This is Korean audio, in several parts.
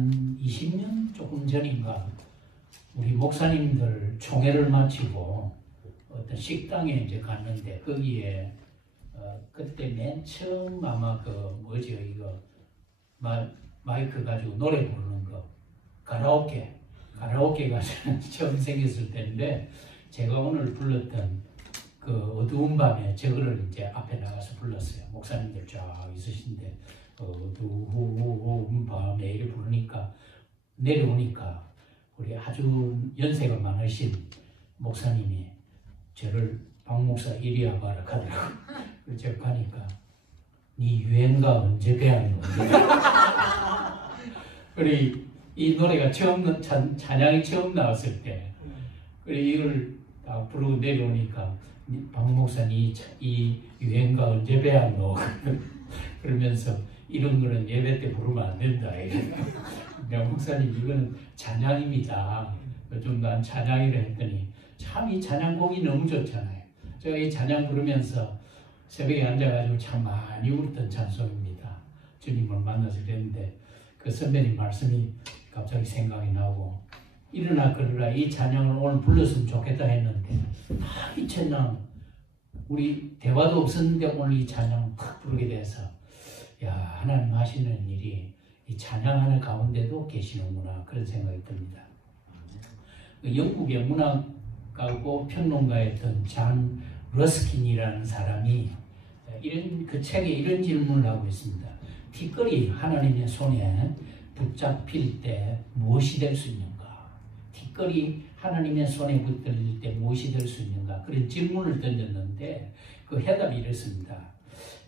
20년 조금 전인가 우리 목사님들 총회를 마치고 어떤 식당에 이제 갔는데 거기에 그때 맨 처음 아마 그 뭐죠 이거 마이크 가지고 노래 부르는 거 가라오케가 처음 생겼을 때인데 제가 오늘 불렀던 그 어두운 밤에 저거를 이제 앞에 나가서 불렀어요. 목사님들 쫙 있으신데 어두운 밤에 이렇게 부르니까 내려오니까 우리 아주 연세가 많으신 목사님이 저를 박 목사 이리 와봐라 하더라고. 그래서 제가 가니까 네 유행가 언제 배웠노? 그래 이 노래가 처음 찬양이 처음 나왔을 때 그래 이걸 딱 부르고 내려오니까 박 목사님 이 유행가 언제 배웠노? 그러면서 이런 거는 예배 때 부르면 안 된다. 내가 목사님 이거는 찬양입니다. 좀 난 찬양이라 했더니 참 이 찬양곡이 너무 좋잖아요. 제가 이 찬양 부르면서 새벽에 앉아가지고 참 많이 울었던 찬송입니다. 주님을 만나서 그랬는데 그 선배님 말씀이 갑자기 생각이 나고 일어나 그러라 이 찬양을 오늘 불렀으면 좋겠다 했는데 다 이튿날 우리 대화도 없었는데 오늘 이 찬양을 팍 부르게 돼서 야 하나님 하시는 일이 이 찬양하는 가운데도 계시는구나 그런 생각이 듭니다. 영국의 문학가고 평론가였던 잔 러스킨이라는 사람이 그 책에 이런 질문을 하고 있습니다. 티끌이 하나님의 손에 붙잡힐 때 무엇이 될 수 있는가? 티끌이 하나님의 손에 붙들릴 때 무엇이 될 수 있는가? 그런 질문을 던졌는데 그 해답이 이렇습니다.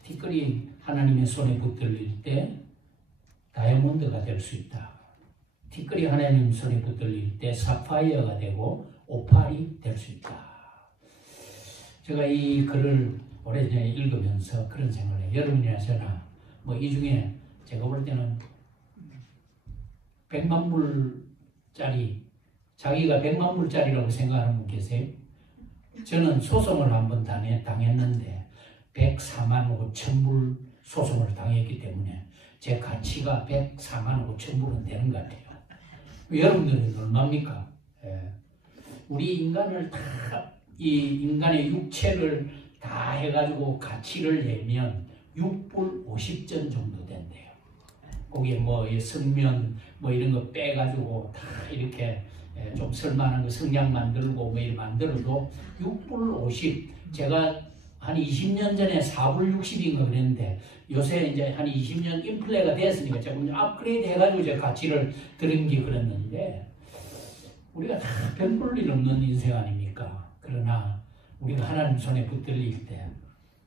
티끌이 하나님의 손에 붙들릴 때 다이아몬드가 될 수 있다. 티끌이 하나님 손에 붙들릴 때 사파이어가 되고 오팔이 될 수 있다. 제가 이 글을 오래전에 읽으면서 그런 생각을 해요. 여러분이나 저나 뭐 이 중에 제가 볼 때는 100만 불짜리 자기가 100만 불짜리라고 생각하는 분 계세요? 저는 소송을 한번 당했는데 104만 5천 불 소송을 당했기 때문에 제 가치가 104만 5천 불은 되는 것 같아요. 여러분들은 얼마입니까? 예. 우리 인간을 다 이 인간의 육체를 다 해가지고 가치를 내면 6불 50전 정도 된대요. 거기에 뭐 성면 뭐 이런 거 빼가지고 다 이렇게 좀 쓸만한 거 성냥 만들고 뭐 이렇게 만들어도 6불 50. 제가 한 20년 전에 4불 60인가 그랬는데 요새 이제 한 20년 인플레가 됐으니까 조금 업그레이드 해가지고 이제 가치를 들은 게 그랬는데 우리가 다 별 볼 일 없는 인생 아닙니까? 그러나 우리가 하나님 손에 붙들릴 때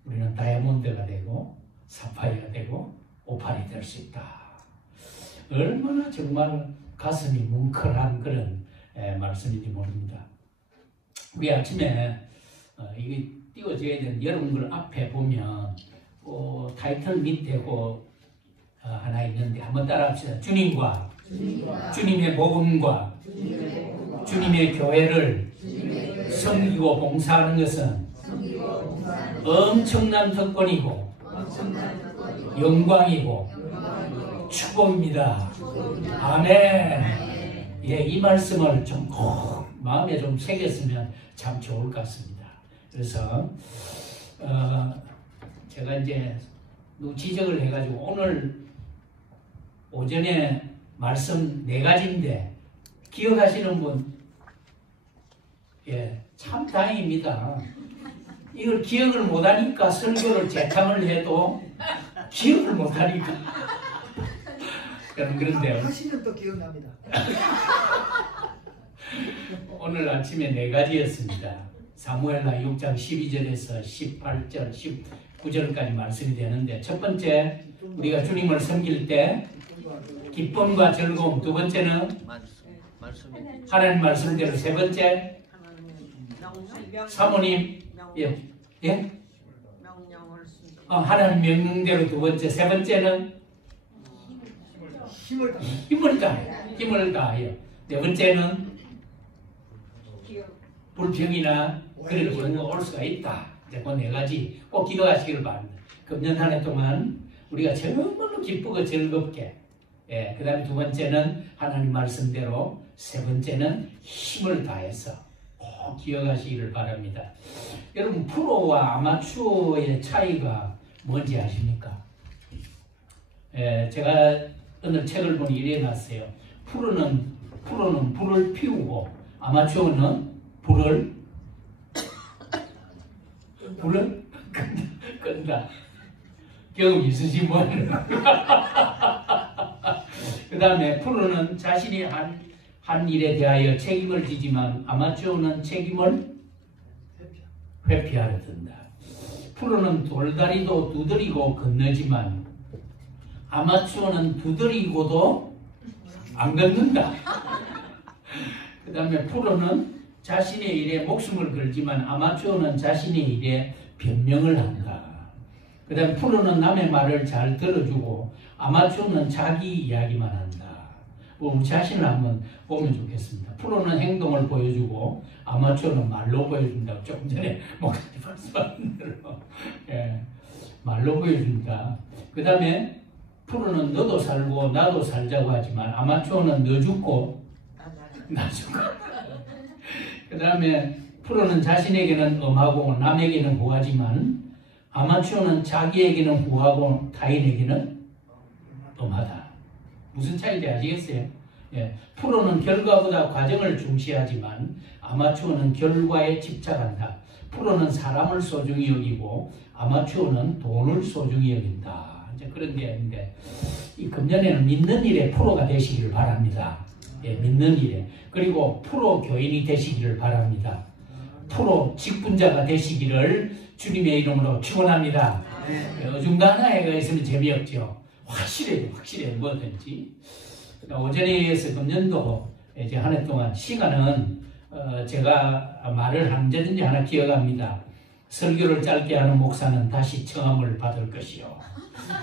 우리는 다이아몬드가 되고 사파이어가 되고 오팔이 될 수 있다. 얼마나 정말 가슴이 뭉클한 그런 말씀인지 모릅니다. 우리 아침에 이게 띄워져야 되는 여러분 걸 앞에 보면 타이틀 밑에 하나 있는데 한번 따라합시다. 주님과 주님의 복음과 주님의 교회를 섬기고 봉사하는 것은 엄청난 특권이고 영광이고 축복입니다. 아멘. 예, 이 말씀을 좀 꼭 마음에 좀 새겼으면 참 좋을 것 같습니다. 그래서 제가 이제 지적을 해가지고 오늘 오전에 말씀 4가지인데 기억하시는 분, 예, 참 다행입니다. 이걸 기억을 못하니까 설교를 재탕을 해도 기억을 못하니까. 그런데요. 하시면 또 기억납니다. 오늘 아침에 4가지였습니다. 사무엘하 6장 12절에서 18절, 19절까지 말씀이 되는데 첫 번째, 우리가 주님을 섬길 때 기쁨과 즐거움. 두 번째는 하나님 말씀대로. 세 번째, 사모님, 예? 하나님 명령대로. 두 번째, 세 번째는 힘을 다해요. 네 번째는 불평이나 그런 거 올 수가 있다. 그 4가지 꼭 기도하시길 바랍니다. 금년 한 해 동안 우리가 정말로 기쁘고 즐겁게 예, 그 다음에 두 번째는 하나님 말씀대로, 세 번째는 힘을 다해서 꼭 기억하시기를 바랍니다. 여러분, 프로와 아마추어의 차이가 뭔지 아십니까? 예, 제가 어느 책을 보니 이래 놨어요. 프로는 불을 피우고 아마추어는 불을 끈다. 경험 있으신 분? 그 다음에 프로는 자신이 한 일에 대하여 책임을 지지만 아마추어는 책임을 회피하려 든다. 프로는 돌다리도 두드리고 건너지만 아마추어는 두드리고도 안 걷는다. 그 다음에 프로는 자신의 일에 목숨을 걸지만 아마추어는 자신의 일에 변명을 한다. 그 다음에 프로는 남의 말을 잘 들어주고 아마추어는 자기 이야기만 한다. 우리 자신을 한번 보면 좋겠습니다. 프로는 행동을 보여주고 아마추어는 말로 보여준다고 조금 전에 목사님 말씀하신 대로 예, 말로 보여준다. 그 다음에 프로는 너도 살고 나도 살자고 하지만 아마추어는 너 죽고 나 죽고. 그 다음에 프로는 자신에게는 엄하고 남에게는 후하지만 아마추어는 자기에게는 후하고 타인에게는 엄하다. 무슨 차이인지 아시겠어요? 예, 프로는 결과보다 과정을 중시하지만 아마추어는 결과에 집착한다. 프로는 사람을 소중히 여기고 아마추어는 돈을 소중히 여긴다. 이제 그런 게 있는데 이 금년에는 믿는 일에 프로가 되시기를 바랍니다. 예, 믿는 일에. 그리고 프로 교인이 되시기를 바랍니다. 프로 직분자가 되시기를 주님의 이름으로 축원합니다. 어중간하게가 있으면 재미없죠. 확실해 뭐든지. 오전에 의해서 금년도 이제 한 해 동안 시간은 제가 말을 언제든지 하나 기억합니다. 설교를 짧게 하는 목사는 다시 청함을 받을 것이요.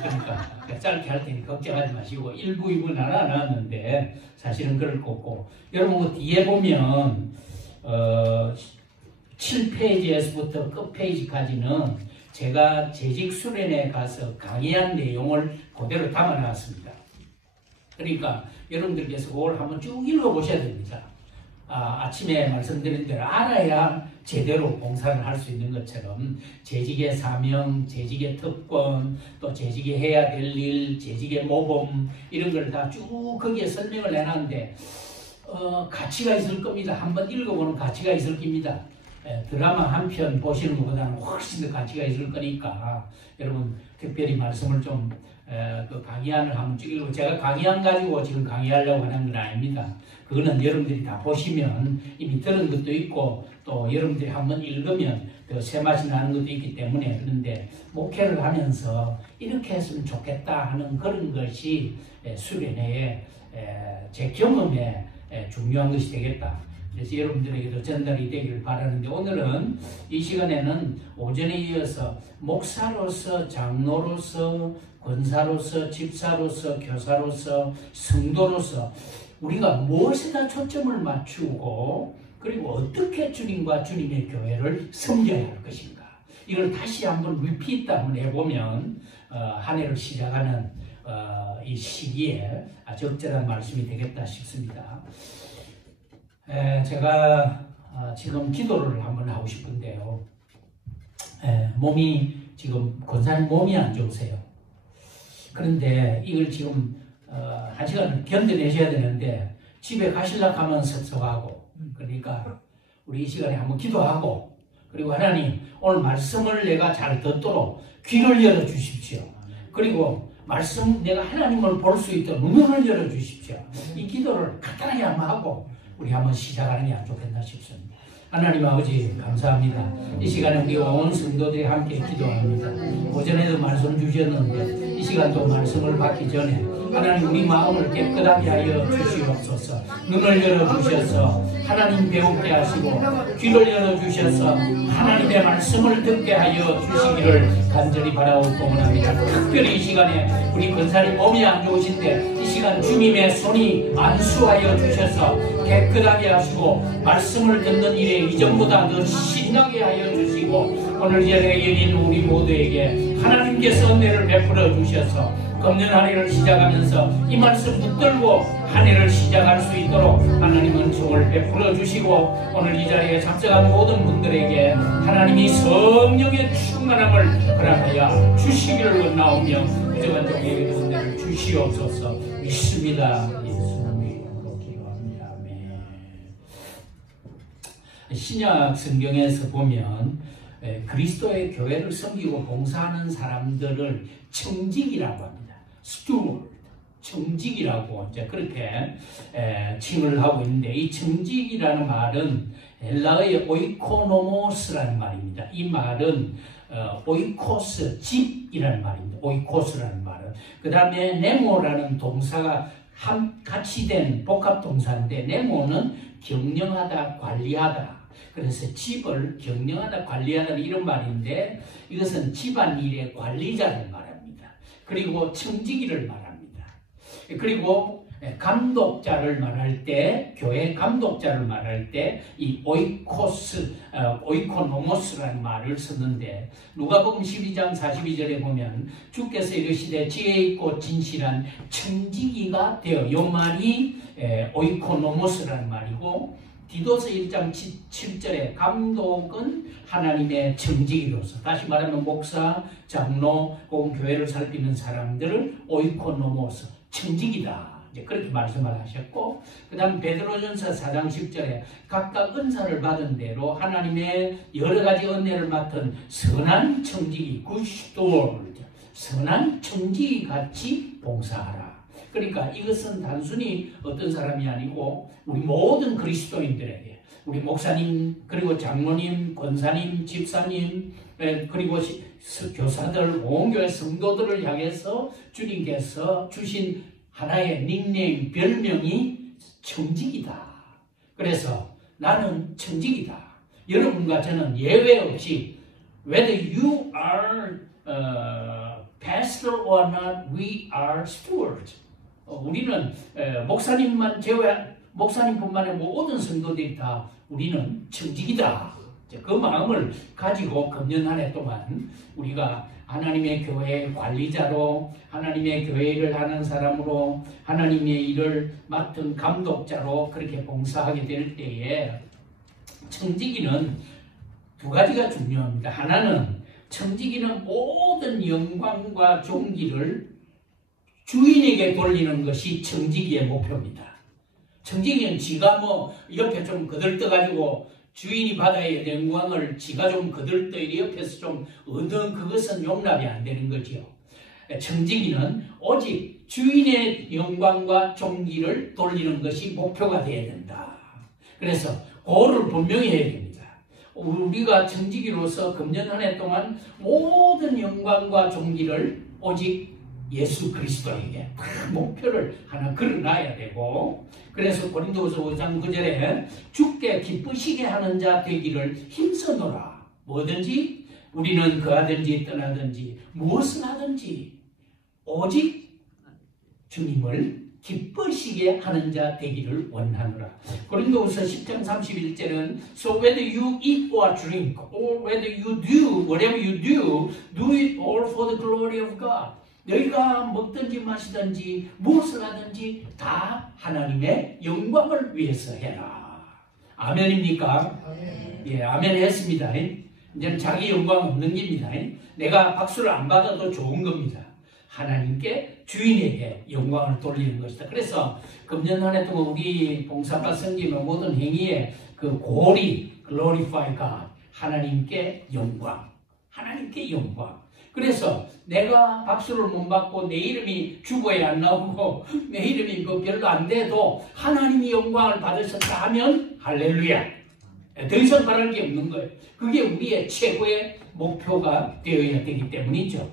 그러니까 짧게 할 테니 걱정하지 마시고 1부, 2부 나눴는데 사실은 그럴 거 없고 여러분 그 뒤에 보면 7페이지에서부터 끝페이지까지는 제가 재직 수련회에 가서 강의한 내용을 그대로 담아놨습니다. 그러니까 여러분들께서 그걸 한번 쭉 읽어보셔야 됩니다. 아침에 말씀드린 대로 알아야 제대로 봉사를 할 수 있는 것처럼 재직의 사명, 재직의 특권, 또 재직이 해야 될 일, 재직의 모범 이런 걸 다 쭉 거기에 설명을 해놨는데 가치가 있을 겁니다. 한번 읽어보는 가치가 있을 겁니다. 드라마 한 편 보시는 것보다는 훨씬 더 가치가 있을 거니까 여러분 특별히 말씀을 좀 그 강의안을 한번 쭉 읽고 제가 강의안 가지고 지금 강의하려고 하는 건 아닙니다. 그거는 여러분들이 다 보시면 이미 들은 것도 있고 또 여러분들이 한번 읽으면 더 새맛이 나는 것도 있기 때문에 그런데 목회를 하면서 이렇게 했으면 좋겠다 하는 그런 것이 수련회에 제 경험에 중요한 것이 되겠다. 그래서 여러분들에게도 전달이 되기를 바라는데 오늘은 이 시간에는 오전에 이어서 목사로서 장로로서 권사로서 집사로서 교사로서 성도로서 우리가 무엇에다 초점을 맞추고 그리고 어떻게 주님과 주님의 교회를 섬겨야 할 것인가 이걸 다시 한번 리피트 한번 해보면 한 해를 시작하는 이 시기에 적절한 말씀이 되겠다 싶습니다. 제가 지금 기도를 한번 하고 싶은데요. 몸이 지금 권사님 몸이 안 좋으세요. 그런데 이걸 지금 한 시간 견뎌내셔야 되는데 집에 가시려고 하면 섭섭하고 그러니까 우리 이 시간에 한번 기도하고 그리고 하나님 오늘 말씀을 내가 잘 듣도록 귀를 열어주십시오. 그리고 말씀 내가 하나님을 볼 수 있도록 눈을 열어주십시오. 이 기도를 간단하게 한번 하고 우리 한번 시작하는 게 안 좋겠나 싶습니다. 하나님 아버지 감사합니다. 이 시간에 우리 온 성도들이 함께 기도합니다. 오전에도 말씀 주셨는데 이 시간도 말씀을 받기 전에 하나님 우리 마음을 깨끗하게 하여 주시옵소서. 눈을 열어주셔서 하나님 배우게 하시고 귀를 열어주셔서 하나님의 말씀을 듣게 하여 주시기를 간절히 바라옵고 원합니다. 특별히 이 시간에 우리 권사님 몸이 안 좋으신데 이 시간 주님의 손이 안수하여 주셔서 깨끗하게 하시고 말씀을 듣는 일에 이전보다 더 신나게 하여 주시고 오늘 이 자리에 계신 우리 모두에게 하나님께서 은혜를 베풀어 주셔서 금년 한 해를 시작하면서 이 말씀 붙들고 한 해를 시작할 수 있도록 하나님 은총을 베풀어 주시고 오늘 이 자리에 참석한 모든 분들에게 하나님이 성령의 충만함을 허락하여 주시기를 원하오며 부족한 종에게 은혜를 주시옵소서. 믿습니다. 신약 성경에서 보면 그리스도의 교회를 섬기고 봉사하는 사람들을 청직이라고 합니다. steward, 청직이라고 이제 그렇게 칭을 하고 있는데, 이 청직이라는 말은 헬라어의 오이코노모스라는 말입니다. 이 말은 오이코스, 집이라는 말입니다. 오이코스라는 말은. 그 다음에 네모라는 동사가 같이 된 복합 동사인데, 네모는 경영하다, 관리하다. 그래서 집을 경영하다, 관리하다 이런 말인데, 이것은 집안일의 관리자를 말합니다. 그리고 청지기를 말합니다. 그리고 감독자를 말할 때, 교회 감독자를 말할 때 이 오이코스, 오이코노모스라는 말을 쓰는데, 누가복음 12장 42절에 보면 주께서 이르시되 지혜 있고 진실한 청지기가 되어, 이 말이 오이코노모스라는 말이고, 디도서 1장 7절에 감독은 하나님의 청지기로서, 다시 말하면 목사, 장로 혹은 교회를 살피는 사람들을 오이코노모스, 청지기다, 이제 그렇게 말씀을 하셨고, 그 다음 베드로전서 4장 10절에 각각 은사를 받은 대로 하나님의 여러 가지 은혜를 맡은 선한 청지기, good steward, 선한 청지기 같이 봉사하라. 그러니까 이것은 단순히 어떤 사람이 아니고 우리 모든 그리스도인들에게, 우리 목사님, 그리고 장로님, 권사님, 집사님, 그리고 교사들, 온 교회 성도들을 향해서 주님께서 주신 하나의 닉네임, 별명이 청직이다. 그래서 나는 청직이다. 여러분과 저는 예외 없이 whether you are pastor or not, we are stewards. 우리는 목사님만 제외한, 목사님뿐만 아니라 모든 성도들이 다 우리는 청직이다. 그 마음을 가지고 금년 한 해 동안 우리가 하나님의 교회의 관리자로, 하나님의 교회를 하는 사람으로, 하나님의 일을 맡은 감독자로 그렇게 봉사하게 될 때에 청지기는 두 가지가 중요합니다. 하나는, 청지기는 모든 영광과 존귀를 주인에게 돌리는 것이 청지기의 목표입니다. 청지기는 지가 옆에 좀 거들떠가지고 주인이 받아야 될 영광을 지가 좀 거들떠 옆에서 좀 얻는 그것은 용납이 안 되는 거죠. 청지기는 오직 주인의 영광과 존귀를 돌리는 것이 목표가 되어야 된다. 그래서 그거를 분명히 해야 됩니다. 우리가 청지기로서 금년 한 해 동안 모든 영광과 존귀를 오직 예수 그리스도에게 목표를 하나 걸어놔야 되고, 그래서 고린도후서 5장 9절에 주께 기쁘시게 하는 자 되기를 힘써노라. 뭐든지 우리는 거하든지 떠나든지 무엇을 하든지 오직 주님을 기쁘시게 하는 자 되기를 원하노라. 고린도후서 10장 31절은 So whether you eat or drink or whether you do whatever you do, do it all for the glory of God. 너희가 먹든지 마시든지 무엇을 하든지 다 하나님의 영광을 위해서 해라. 아멘입니까? 아멘. 예, 아멘 했습니다. 이제는 자기 영광 없는 겁니다. 내가 박수를 안 받아도 좋은 겁니다. 하나님께, 주인에게 영광을 돌리는 것이다. 그래서 금년 한 해 동안 우리 봉사과 섬기는 모든 행위의 그 고리, glorify God, 하나님께 영광, 하나님께 영광. 그래서 내가 박수를 못 받고 내 이름이 주보에 안 나오고 내 이름이 별로 안 돼도 하나님이 영광을 받으셨다 하면 할렐루야. 더 이상 바랄 게 없는 거예요. 그게 우리의 최고의 목표가 되어야 되기 때문이죠.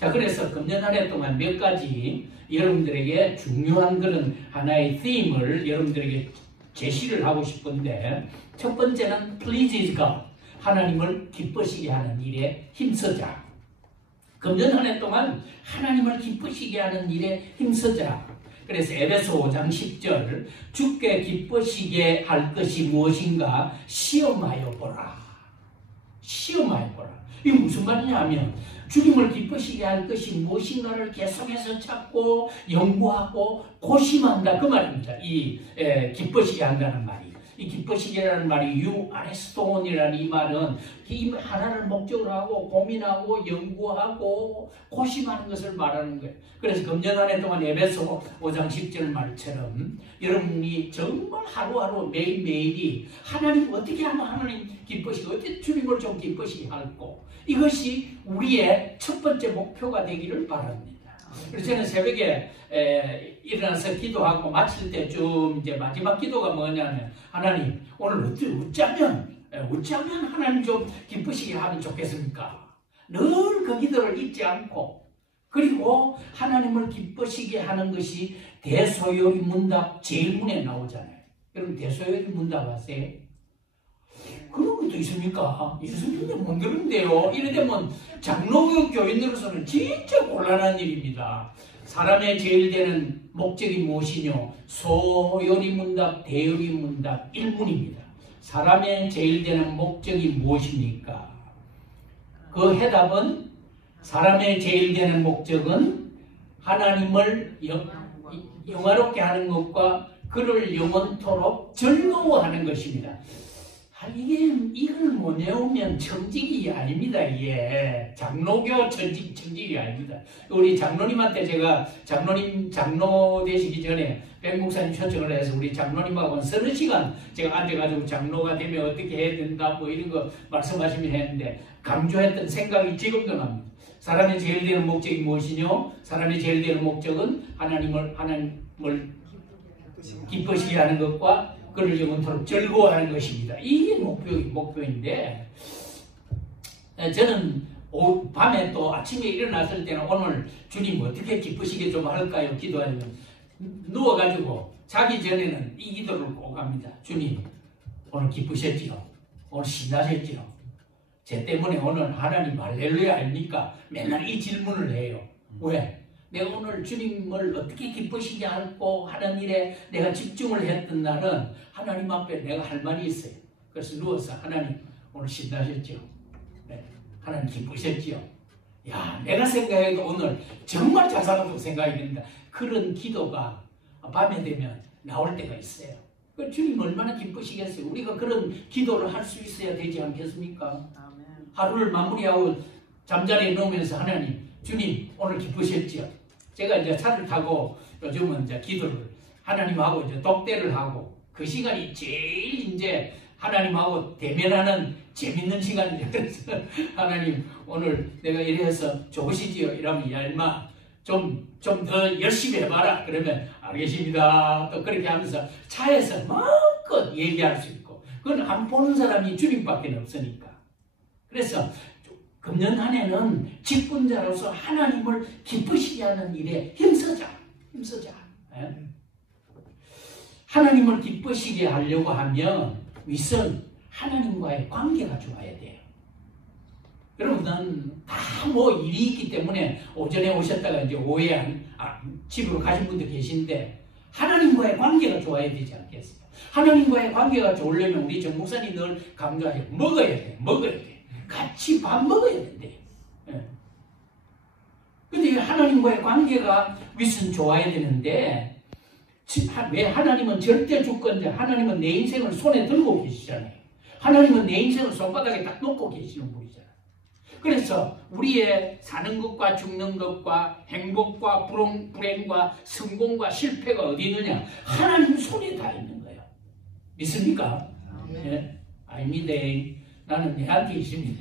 자, 그래서 금년 한 해 동안 몇 가지 여러분들에게 중요한 그런 하나의 팀을 여러분들에게 제시를 하고 싶은데, 첫 번째는 please God, 하나님을 기쁘시게 하는 일에 힘쓰자. 금년 한 해 동안 하나님을 기쁘시게 하는 일에 힘쓰자. 그래서 에베소 5장 10절, 주께 기쁘시게 할 것이 무엇인가 시험하여 보라. 시험해보라. 이게 무슨 말이냐 하면 주님을 기쁘시게 할 것이 무엇인가를 계속해서 찾고 연구하고 고심한다 그 말입니다. 이 기쁘시게 한다는 말이. 이 기쁘시게라는 말이 유아레스톤이라는 이 말은 이 하나를 목적으로 하고 고민하고 연구하고 고심하는 것을 말하는 거예요. 그래서 금년 한 해 동안 에베소 5장 10절 말처럼 여러분이 정말 하루하루 매일매일이 하나님 어떻게 하면 하나님 기쁘시고 어떻게 주님을 좀 기쁘시게 할고 이것이 우리의 첫 번째 목표가 되기를 바랍니다. 그래서 저는 새벽에 일어나서 기도하고 마칠 때쯤 이제 마지막 기도가 뭐냐면 하나님 오늘 어쩌면 하나님 좀 기쁘시게 하면 좋겠습니까? 늘 그 기도를 잊지 않고 그리고 하나님을 기쁘시게 하는 것이 대소요리 문답 제일문에 나오잖아요. 여러분 대소요리 문답 아세요? 그런 것도 있습니까? 있습니다. 못 들은데요. 이래 되면 장로교 교인으로서는 진짜 곤란한 일입니다. 사람의 제일 되는 목적이 무엇이뇨? 소요리 문답, 대요리 문답 1문입니다. 사람의 제일 되는 목적이 무엇입니까? 그 해답은 사람의 제일 되는 목적은 하나님을 영화롭게 하는 것과 그를 영원토록 즐거워하는 것입니다. 이걸 못 외우면 청직이 아닙니다. 이게 장로교 청직이 아닙니다. 우리 장로님한테 제가 장로 되시기 전에 백 목사님 초청을 해서 우리 장로님하고 서너 시간 제가 앉아가지고 장로가 되면 어떻게 해야 된다 뭐 이런 거 말씀하시면 했는데 강조했던 생각이 지금도 납니다. 사람의 제일 되는 목적이 무엇이뇨? 사람의 제일 되는 목적은 하나님을 기쁘시게 하는 것과 그를 영원토록 즐거워하는 것입니다. 이게 목표인데 저는 밤에 또 아침에 일어났을 때는 오늘 주님 어떻게 기쁘시게 좀 할까요? 기도하면 누워가지고 자기 전에는 이 기도를 꼭 합니다. 주님 오늘 기쁘셨지요? 오늘 신나셨지요? 제 때문에 오늘 하나님 할렐루야 아닙니까? 맨날 이 질문을 해요. 왜? 내가 오늘 주님을 어떻게 기쁘시게 하고 하는 일에 내가 집중을 했던 날은 하나님 앞에 내가 할 말이 있어요. 그래서 누워서 하나님 오늘 신나셨죠? 네. 하나님 기쁘셨죠? 야, 내가 생각해도 오늘 정말 자상하다고 생각이 듭니다. 그런 기도가 밤에 되면 나올 때가 있어요. 그 주님 얼마나 기쁘시겠어요? 우리가 그런 기도를 할 수 있어야 되지 않겠습니까? 아멘. 하루를 마무리하고 잠자리에 누우면서 하나님, 주님 오늘 기쁘셨죠? 제가 이제 차를 타고 요즘은 이제 기도를 하나님하고 이제 독대를 하고 그 시간이 제일 이제 하나님하고 대면하는 재밌는 시간이죠. 그래서 하나님 오늘 내가 이래서 좋으시지요? 이러면 야 인마 좀 더 열심히 해봐라. 그러면 알겠습니다. 또 그렇게 하면서 차에서 마음껏 얘기할 수 있고 그건 안 보는 사람이 주님밖에 없으니까. 그래서 금년 한 해는 직분자로서 하나님을 기쁘시게 하는 일에 힘쓰자. 예? 하나님을 기쁘시게 하려고 하면 윗선 하나님과의 관계가 좋아야 돼요. 여러분은 다 뭐 일이 있기 때문에 오전에 오셨다가 이제 오후에 집으로 가신 분도 계신데 하나님과의 관계가 좋아야 되지 않겠어요? 하나님과의 관계가 좋으려면 우리 정 목사님 늘 강조하죠. 먹어야 돼. 같이 밥 먹어야 된대. 근데 하나님과의 관계가 윗선 좋아야 되는데 왜 하나님은 절대 주권자, 하나님은 내 인생을 손에 들고 계시잖아요. 하나님은 내 인생을 손바닥에 딱 놓고 계시는 분이잖아요. 그래서 우리의 사는 것과 죽는 것과 행복과 불행과 성공과 실패가 어디 있느냐? 하나님 손에 다 있는 거예요. 믿습니까? 네? 아닙니다. 나는 내한테 있습니다.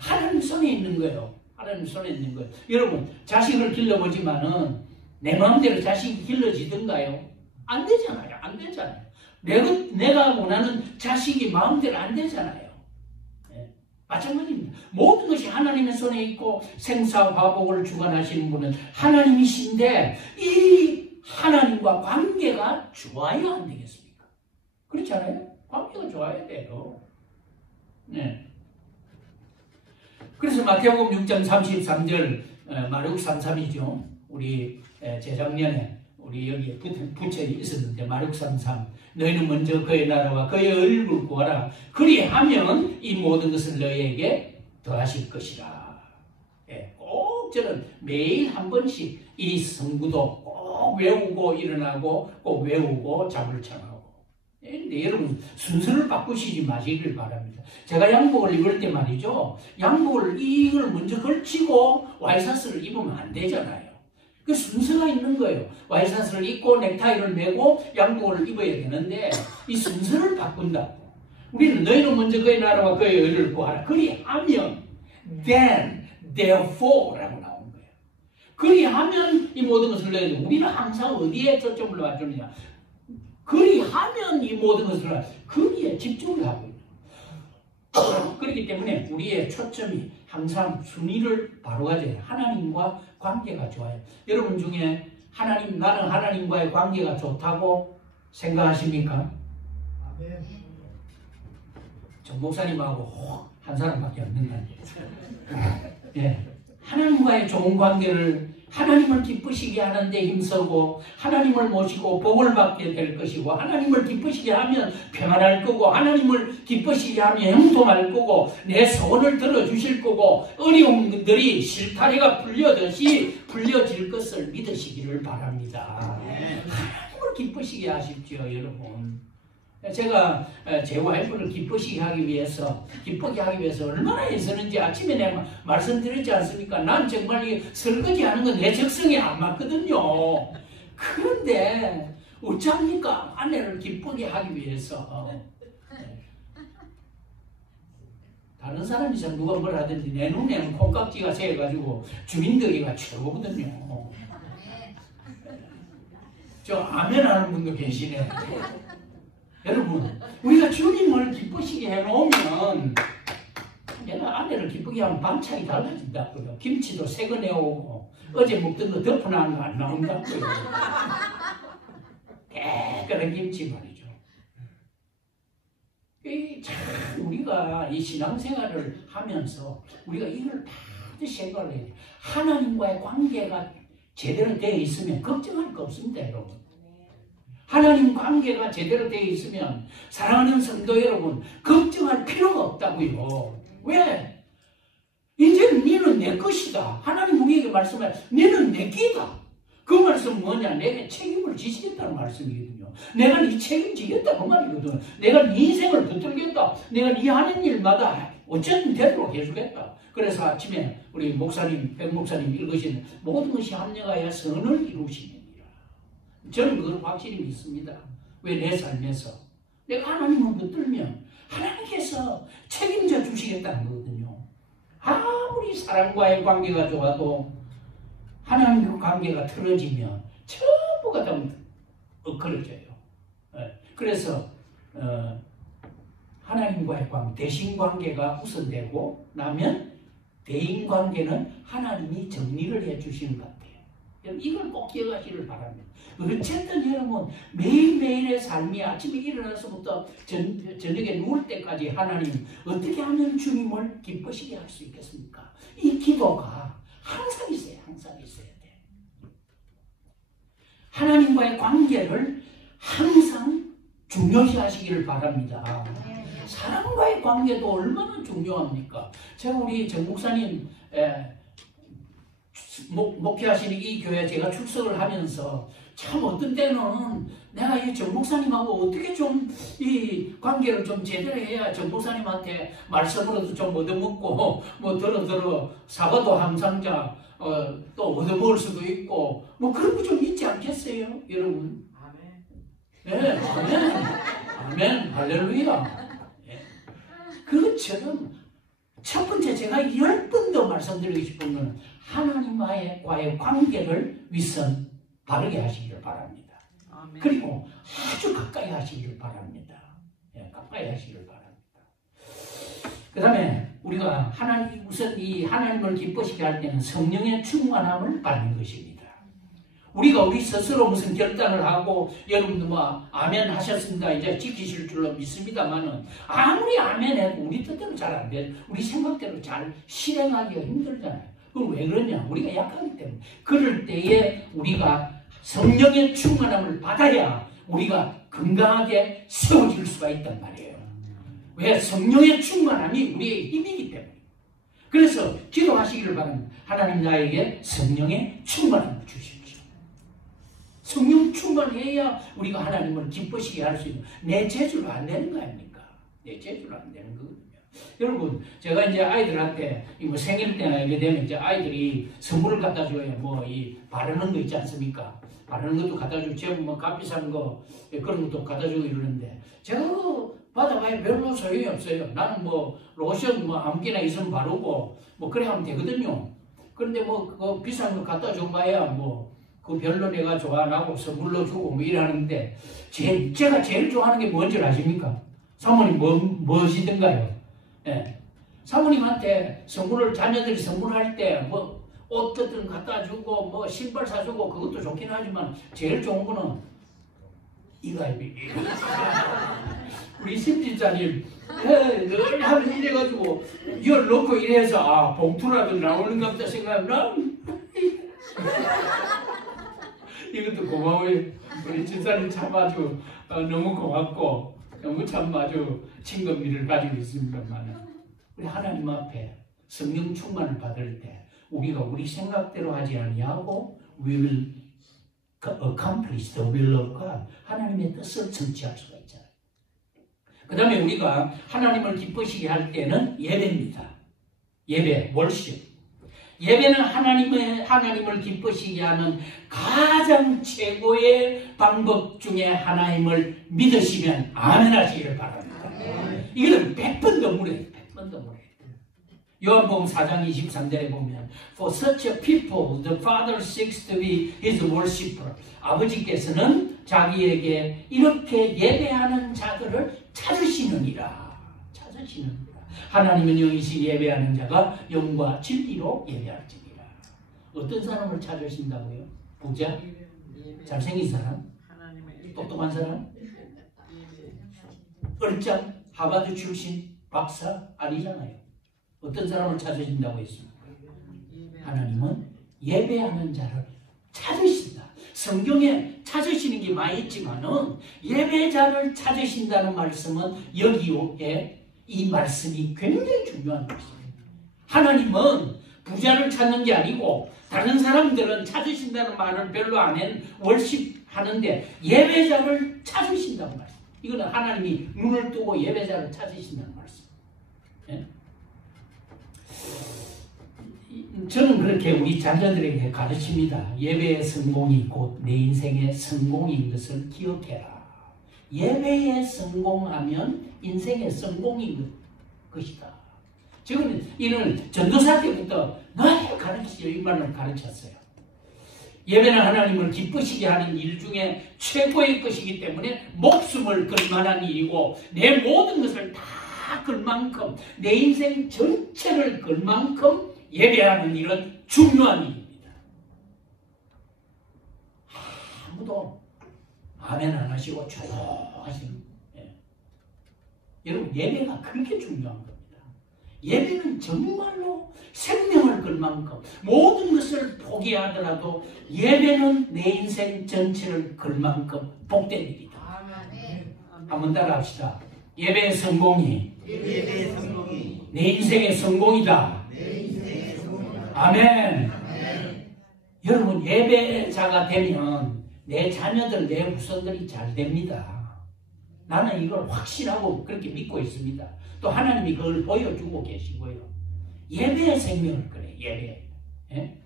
하나님 손에 있는 거예요. 하나님 손에 있는 거예요. 여러분 자식을 길러보지만은 내 마음대로 자식이 길러지던가요? 안 되잖아요. 내가 원하는 자식이 마음대로 안 되잖아요. 네. 마찬가지입니다. 모든 것이 하나님의 손에 있고 생사화복을 주관하시는 분은 하나님이신데 이 하나님과 관계가 좋아야 안 되겠습니까? 그렇지 않아요? 관계가 좋아야 돼요. 네. 그래서 마태복음 6장 33절 마르국 33이죠. 우리 재작년에 우리 여기에 붙여 있었는데 마룩 3:3 너희는 먼저 그의 나라와 그의 얼굴을 구하라. 그리하면 이 모든 것을 너희에게 더하실 것이라. 예, 꼭 저는 매일 한 번씩 이 성구도 꼭 외우고 일어나고 꼭 외우고 잠을 청하고. 근데 여러분 순서를 바꾸시지 마시길 바랍니다. 제가 양복을 입을 때 말이죠. 양복을 이걸 먼저 걸치고 와이셔츠를 입으면 안 되잖아요. 그 순서가 있는 거예요. 와이셔츠를 입고 넥타이를 메고 양복을 입어야 되는데 이 순서를 바꾼다고. 우리는 너희는 먼저 그의 나라와 그의 의를 구하라. 그리하면 then, therefore 라고 나오는 거예요. 그리하면 이 모든 것을 너희는 우리는 항상 어디에 초점을 맞추느냐. 그리하면 이 모든 것을 거기에 집중을 하고 있는. 그렇기 때문에 우리의 초점이 항상 순위를 바로 가져야 해요. 하나님과 관계가 좋아요. 여러분 중에 나는 하나님과의 관계가 좋다고 생각하십니까? 정 목사님하고 한 사람밖에 없는 거예요. 예. 하나님과의 좋은 관계를 하나님을 기쁘시게 하는데 힘쓰고 하나님을 모시고 복을 받게 될 것이고 하나님을 기쁘시게 하면 평안할 거고 하나님을 기쁘시게 하면 형통할 거고 내 소원을 들어주실 거고 어려움들이 실타래가 풀려듯이 풀려질 것을 믿으시기를 바랍니다. 하나님을 기쁘시게 하십시오, 여러분. 제가 제 와이프를 기쁘시게 하기 위해서 얼마나 애쓰는지 아침에 내가 말씀드렸지 않습니까? 난 정말 이 설거지하는 건 내 적성에 안 맞거든요. 그런데 어쩝니까? 아내를 기쁘게 하기 위해서. 다른 사람이 참 누가 뭘 하든지 내 눈에는 콩깍지가 새가지고 주민들이가 최고거든요. 저 아멘 하는 분도 계시네. 여러분, 우리가 주님을 기쁘시게 해놓으면 내가 아내를 기쁘게 하면 반찬이 달라진다고요. 김치도 새 거 내오고 어제 먹던 거 덮어놓은 거 안 나온다고요. 깨끗한 김치 말이죠. 참 우리가 이 신앙생활을 하면서 우리가 이걸 반드시 생각을 해야 돼요. 하나님과의 관계가 제대로 되어 있으면 걱정할 거 없습니다, 여러분. 하나님 관계가 제대로 되어 있으면 사랑하는 성도 여러분 걱정할 필요가 없다고요. 왜? 이제는 너는 내 것이다. 하나님 우리에게 말씀해 너는 내 끼다. 그 말씀은 뭐냐? 내게 책임을 지시겠다는 말씀이거든요. 내가 네 책임지겠다 그 말이거든. 내가 네 인생을 붙들겠다. 내가 네 하는 일마다 어쨌든 되도록 해주겠다. 그래서 아침에 우리 목사님, 백 목사님 읽으시는 모든 것이 합력하여 선을 이루시니 저는 그걸 확실히 믿습니다. 왜? 내 삶에서 내가 하나님을 붙들면 하나님께서 책임져 주시겠다는 거거든요. 아무리 사람과의 관계가 좋아도 하나님과 관계가 틀어지면 전부가 다 엇갈려져요. 그래서 하나님과의 관계, 대신관계가 우선되고 나면 대인관계는 하나님이 정리를 해주시는 것 같아요. 이걸 꼭 기억하시길 바랍니다. 어쨌든 여러분 매일매일의 삶이 아침에 일어나서부터 저녁에 누울 때까지 하나님 어떻게 하면 주님을 기쁘시게 할 수 있겠습니까? 이 기도가 항상 있어요. 항상 있어야 돼. 하나님과의 관계를 항상 중요시 하시기를 바랍니다. 사람과의 관계도 얼마나 중요합니까? 제가 우리 정 목사님 목회하시는 이 교회 제가 출석을 하면서 참 어떤 때는 내가 이 정 목사님하고 어떻게 좀 이 관계를 좀 제대로 해야 정 목사님한테 말씀으로도 좀 얻어먹고 뭐 더러 사과도 항상 또 얻어먹을 수도 있고 뭐 그런 거 좀 있지 않겠어요, 여러분? 아멘. 네, 아멘. 아멘. 할렐루야. 네. 그것처럼 첫 번째 제가 10번 더 말씀드리고 싶은 건 하나님과의 관계를 윗선 바르게 하시기를 바랍니다. 아멘. 그리고 아주 가까이 하시기를 바랍니다. 예, 가까이 하시기를 바랍니다. 그 다음에 우리가 우선 이 하나님을 기쁘시게 할 때는 성령의 충만함을 받는 것입니다. 우리가 우리 스스로 무슨 결단을 하고 여러분도 뭐 아멘 하셨습니다. 이제 지키실 줄로 믿습니다만은 아무리 아멘 해도 우리 뜻대로 잘 안 돼. 우리 생각대로 잘 실행하기가 힘들잖아요. 그럼 왜 그러냐? 우리가 약하기 때문에. 그럴 때에 우리가 성령의 충만함을 받아야 우리가 건강하게 세워질 수가 있단 말이에요. 왜? 성령의 충만함이 우리의 힘이기 때문에. 그래서 기도하시기를 바랍니다. 하나님 나에게 성령의 충만함을 주십시오. 성령 충만해야 우리가 하나님을 기쁘시게 할 수 있는, 내 재주로 안 되는 거 아닙니까? 내 재주로 안 되는 거거든요. 여러분, 제가 이제 아이들한테 뭐 생일 때나 이게 되면 이제 아이들이 선물을 갖다 줘요. 뭐 이 바르는 거 있지 않습니까? 바르는 것도 갖다 주고, 제가 뭐 값비싼 거 그런 것도 갖다 주고 이러는데, 제가 받아봐야 별로 소용이 없어요. 나는 뭐 로션 뭐 아무기나 있으면 바르고 뭐 그래 하면 되거든요. 그런데 뭐 그 비싼 거 갖다 줘봐야 뭐 그 별로 내가 좋아 안 하고 선물로 주고 뭐 이러는데, 제가 제일 좋아하는 게 뭔지 아십니까? 사모님 무엇이든가요? 예. 사모님한테 선물을, 자녀들이 선물할 때 뭐 옷든 갖다 주고 뭐 신발 사주고 그것도 좋긴 하지만 제일 좋은 거는 이거 아닙니까? 우리 심지자님 늘 하면 이래가지고 이걸 넣고 이래서 아 봉투라도 나오는가 보다 생각하면 이것도 고마워요. 우리 집사님 참 아주 너무 고맙고 너무 참 아주 친근미를 가지고 있습니다만, 우리 하나님 앞에 성령 충만을 받을 때 우리가 우리 생각대로 하지 아니하고 we will accomplish the will of God, 하나님의 뜻을 성취할 수가 있잖아요. 그 다음에 우리가 하나님을 기쁘시게 할 때는 예배입니다. 예배, worship. 예배는 하나님을 기쁘시게 하는 가장 최고의 방법 중에 하나임을 믿으시면 아멘 하시기를 바랍니다. 이거는 100번 더 물어요. 100번 더 물어요. 요한복음 4장 23절에 보면 For such a people the Father seeks to be his worshipper. 아버지께서는 자기에게 이렇게 예배하는 자들을 찾으시느니라. 하나님은 영이시 예배하는 자가 영과 진리로 예배할지니라. 어떤 사람을 찾으신다고요? 부자? 잘생긴 사람? 똑똑한 사람? 얼짱? 하버드 출신? 박사? 아니잖아요. 어떤 사람을 찾으신다고 했습니까? 하나님은 예배하는 자를 찾으신다. 성경에 찾으시는 게 많이 있지만은 예배자를 찾으신다는 말씀은 여기에 이 말씀이 굉장히 중요한 말씀입니다. 하나님은 부자를 찾는 게 아니고 다른 사람들은 찾으신다는 말을 별로 안 해 월십하는데 예배자를 찾으신다는 말씀. 이거는 하나님이 눈을 뜨고 예배자를 찾으신다는 말씀. 예? 저는 그렇게 우리 자녀들에게 가르칩니다. 예배의 성공이 곧 내 인생의 성공인 것을 기억해라. 예배에 성공하면 인생의 성공인 것이다. 지금 이는 전도사 때부터 늘 가르치죠. 이 말을 가르쳤어요. 예배는 하나님을 기쁘시게 하는 일 중에 최고의 것이기 때문에 목숨을 걸 만한 일이고 내 모든 것을 다 걸 만큼 내 인생 전체를 걸 만큼 예배하는 일은 중요한 일입니다. 아무도 아멘 안 하시고 조용하시는. 예. 여러분 예배가 그렇게 중요한 겁니다. 예배는 정말로 생명을 걸 만큼 모든 것을 포기하더라도 예배는 내 인생 전체를 걸 만큼 복된 일이다. 한번 따라합시다. 예배의 성공이 내 인생의 성공이다. 아멘. 여러분 예배자가 되면 내 자녀들, 내 후손들이 잘 됩니다. 나는 이걸 확신하고 그렇게 믿고 있습니다. 또 하나님이 그걸 보여주고 계시고요. 예배의 생명을 그래. 예배. 예?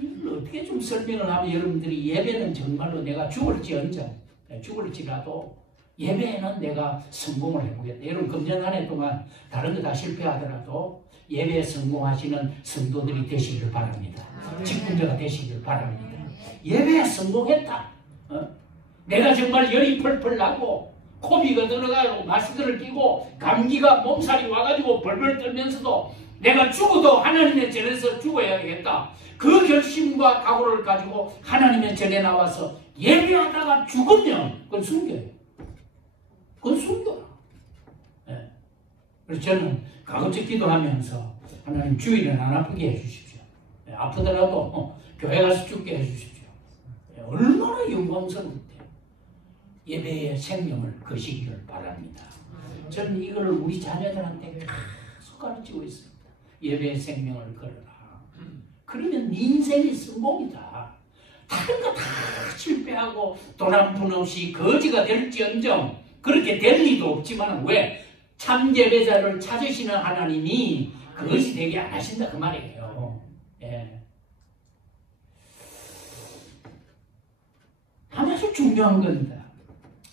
이걸 어떻게 좀 설명을 하면 여러분들이 예배는 정말로 내가 죽을지언정 죽을지라도 예배에는 내가 성공을 해보겠다. 여러분 금년 한 해 동안 다른 거 다 실패하더라도 예배에 성공하시는 성도들이 되시길 바랍니다. 직분자가 되시길 바랍니다. 예배에 성공했다. 내가 정말 열이 펄펄 나고 코비가 들어가고 마스크를 끼고 감기가 몸살이 와가지고 벌벌 떨면서도 내가 죽어도 하나님의 전에서 죽어야 되겠다. 그 결심과 각오를 가지고 하나님의 전에 나와서 예배하다가 죽으면 그건 숨겨요. 그건 숨겨라. 네. 그래서 저는 가급적 기도하면서 하나님 주일은 안 아프게 해주십시오. 네, 아프더라도 교회 가서 죽게 해주십시오. 얼마나 영광스러운데 예배의 생명을 거시기를 바랍니다. 저는 이걸 우리 자녀들한테 계속 가르치고 있습니다. 예배의 생명을 걸어라. 그러면 네 인생이 성공이다. 다른 거 다 실패하고 돈 한 푼 없이 거지가 될지언정 그렇게 될 리도 없지만 왜? 참 예배자를 찾으시는 하나님이 그것이 되게 안 하신다 그 말이에요. 예. 아주 중요한 겁니다.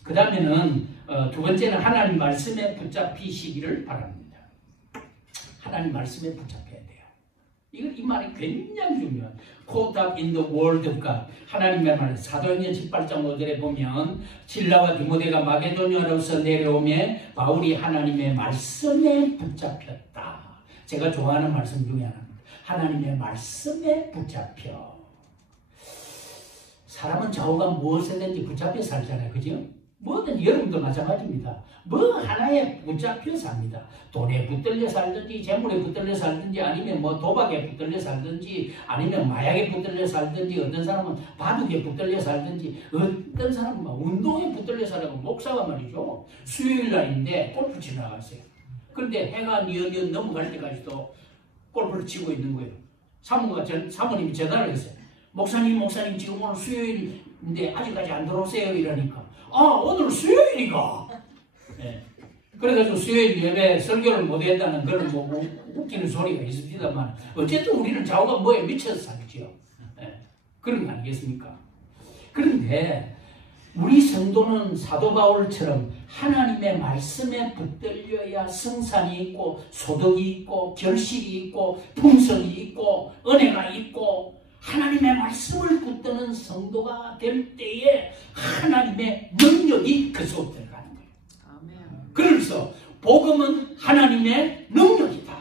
그 다음에는 두 번째는 하나님 말씀에 붙잡히시기를 바랍니다. 하나님 말씀에 붙잡혀야 돼요. 이 말이 굉장히 중요한. Caught up in the word of God. 하나님의 말. 사도행전 18장 5절에 보면 실라와 디모데가 마게도냐로서 내려오매 바울이 하나님의 말씀에 붙잡혔다. 제가 좋아하는 말씀 중에 하나입니다. 하나님의 말씀에 붙잡혀. 사람은 좌우가 무엇이든지 붙잡혀 살잖아요. 그죠? 뭐든 여러분도 마찬가지입니다. 뭐 하나에 붙잡혀 삽니다. 돈에 붙들려 살든지 재물에 붙들려 살든지 아니면 뭐 도박에 붙들려 살든지 아니면 마약에 붙들려 살든지 어떤 사람은 바둑에 붙들려 살든지 어떤 사람은 운동에 붙들려 살고 목사가 말이죠. 수요일 날인데 골프 치러 나갔어요. 그런데 해가 뉘엿뉘엿 넘어갈 때까지도 골프를 치고 있는 거예요. 사모님이 전화를 했어요. 목사님 지금 오늘 수요일인데 아직까지 안 들어오세요 이러니까 오늘 수요일이가. 네. 그래가지고 수요일 예배 설교를 못했다는 그런 뭐 웃기는 소리가 있습니다만 어쨌든 우리는 좌우가 뭐에 미쳐서 살죠. 네. 그런 거 아니겠습니까? 그런데 우리 성도는 사도 바울처럼 하나님의 말씀에 붙들려야 성산이 있고 소득이 있고 결실이 있고 풍성이 있고 은혜가 있고 하나님의 말씀을 붙드는 성도가 될 때에 하나님의 능력이 그 속에 들어가는 거예요. 아멘. 그래서 복음은 하나님의 능력이다.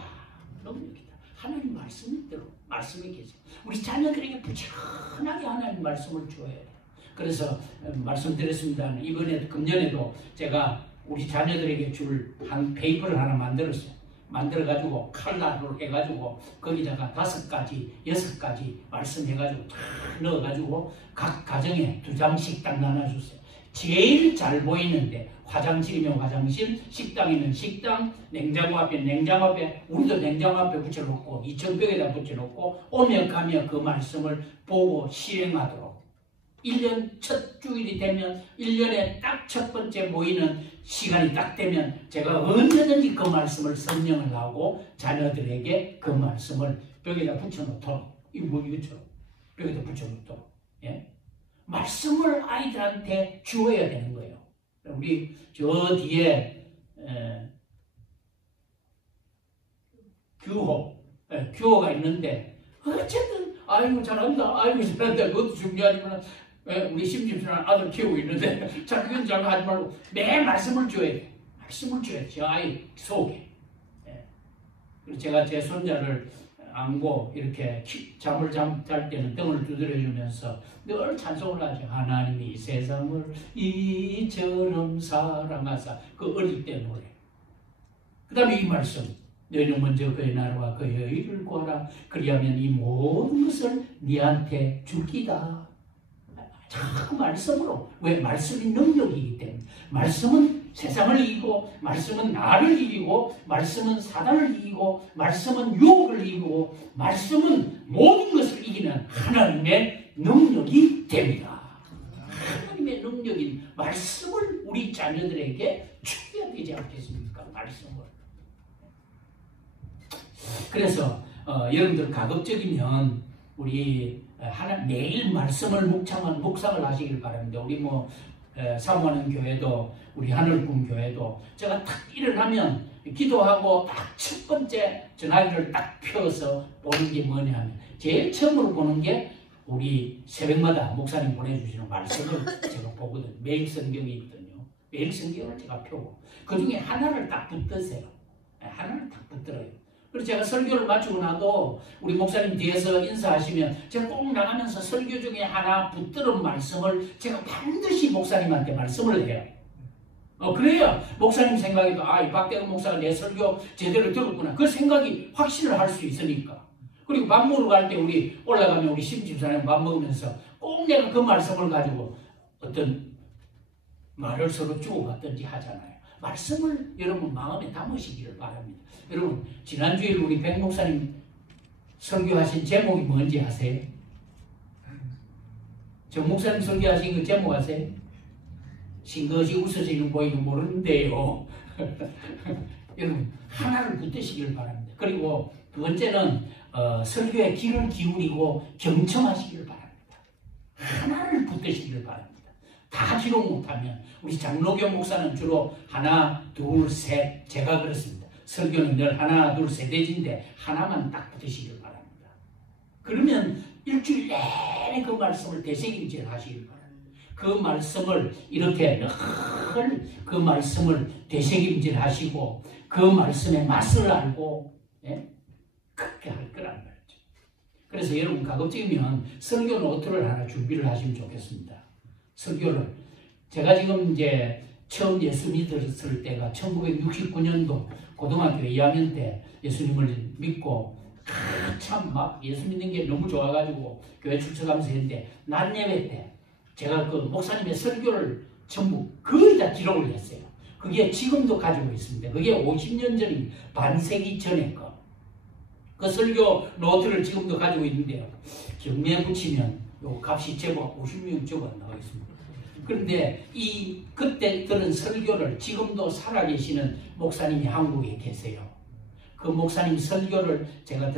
하나님 말씀대로 말씀이 계세요. 우리 자녀들에게 부지런하게 하나님 말씀을 줘야 돼요. 그래서 말씀드렸습니다. 이번에 금년에도 제가 우리 자녀들에게 줄 한 페이퍼를 하나 만들었어요. 만들어가지고 칼라로 해가지고 거기다가 5가지, 6가지 말씀해가지고 다 넣어가지고 각 가정에 2장씩 딱 나눠줬어요. 제일 잘 보이는데 화장실이면 화장실, 식당이면 식당, 냉장고 앞에 냉장고 앞에 우리도 냉장고 앞에 붙여놓고 2,000벽에다 붙여놓고 오며 가며 그 말씀을 보고 실행하도록 1년 첫 주일이 되면 1년에 딱 첫 번째 모이는 시간이 딱 되면 제가 언제든지 그 말씀을 설명을 하고 자녀들에게 그 말씀을 벽에다 붙여놓도록 이것처럼 벽에다 붙여놓도록 예? 말씀을 아이들한테 주어야 되는 거예요. 우리 저 뒤에 규호가 있는데 어쨌든 아이고 잘한다 그것도 중요하지만 우리 심심스러운 아들 키우고 있는데 자 그건 잘 하지 말고 매일 말씀을 줘야 돼. 말씀을 줘야 돼. 저 아이 속에. 그리고 제가 제 손자를 안고 이렇게 잠을 잘 때는 등을 두드려주면서 늘 찬송을 하죠. 하나님이 세상을 이처럼 사랑하사. 그 어릴 때 노래. 그 다음에 이 말씀. 너희는 먼저 그의 나라와 그의 의를 구하라. 그리하면 이 모든 것을 네한테 줄기다. 참 말씀으로. 왜? 말씀이 능력이기 때문에. 말씀은 세상을 이기고, 말씀은 나를 이기고, 말씀은 사단을 이기고, 말씀은 유혹을 이기고, 말씀은 모든 것을 이기는 하나님의 능력이 됩니다. 하나님의 능력인 말씀을 우리 자녀들에게 주어야 되지 않겠습니까? 말씀을. 그래서 여러분들 가급적이면 우리 매일 말씀을 묵상을 하시길 바랍니다. 우리 사모하는 교회도 우리 하늘꿈 교회도 제가 딱 일어나면 기도하고 딱 첫 번째 전화기를 딱 펴서 보는 게 뭐냐면 제일 처음으로 보는 게 우리 새벽마다 목사님 보내주시는 말씀을 제가 보거든요. 매일 성경이 있거든요. 매일 성경을 제가 펴고 그 중에 하나를 딱 붙드세요. 하나를 딱 붙들어요. 그래서 제가 설교를 마치고 나도 우리 목사님 뒤에서 인사하시면 제가 꼭 나가면서 설교 중에 하나 붙들은 말씀을 제가 반드시 목사님한테 말씀을 해요. 그래야 목사님 생각에도 이 박대근 목사가 내 설교 제대로 들었구나. 그 생각이 확신을 할 수 있으니까. 그리고 밥 먹으러 갈 때 우리 올라가면 우리 심집사님 밥 먹으면서 꼭 내가 그 말씀을 가지고 어떤 말을 서로 주고받든지 하잖아요. 말씀을 여러분 마음에 담으시기를 바랍니다. 여러분 지난주에 우리 백 목사님 설교하신 제목이 뭔지 아세요? 정 목사님 설교하신 그 제목 아세요? 싱긋이 웃어지는 보이는 모르는데요. 여러분 하나를 붙드시기를 바랍니다. 그리고 두 번째는 설교에 귀를 기울이고 경청하시기를 바랍니다. 하나를 붙드시기를 바랍니다. 다 기록 못하면 우리 장로교 목사는 주로 하나, 둘, 셋 제가 그렇습니다. 설교는 늘 하나, 둘, 세 대지인데 하나만 딱 붙으시기를 바랍니다. 그러면 일주일 내내 그 말씀을 되새김질 하시기를 바랍니다. 그 말씀을 이렇게 늘 그 말씀을 되새김질 하시고 그 말씀의 맛을 알고 그렇게 할 거란 말이죠. 그래서 여러분 가급적이면 설교 노트를 하나 준비를 하시면 좋겠습니다. 설교를 제가 지금 이제 처음 예수 믿었을 때가 1969년도 고등학교 2학년 때 예수님을 믿고 참 막 예수 믿는 게 너무 좋아가지고 교회 출석하면서 했는데 낮 예배 때 제가 그 목사님의 설교를 전부 거의 다 기록을 했어요. 그게 지금도 가지고 있습니다. 그게 50년 전인 반세기 전의 거. 그 설교 노트를 지금도 가지고 있는데요. 경매에 붙이면 요 값이 제법 50명 제법 안 나와 있습니다. 그런데 그때 들은 설교를 지금도 살아계시는 목사님이 한국에 계세요. 그 목사님 설교를 제가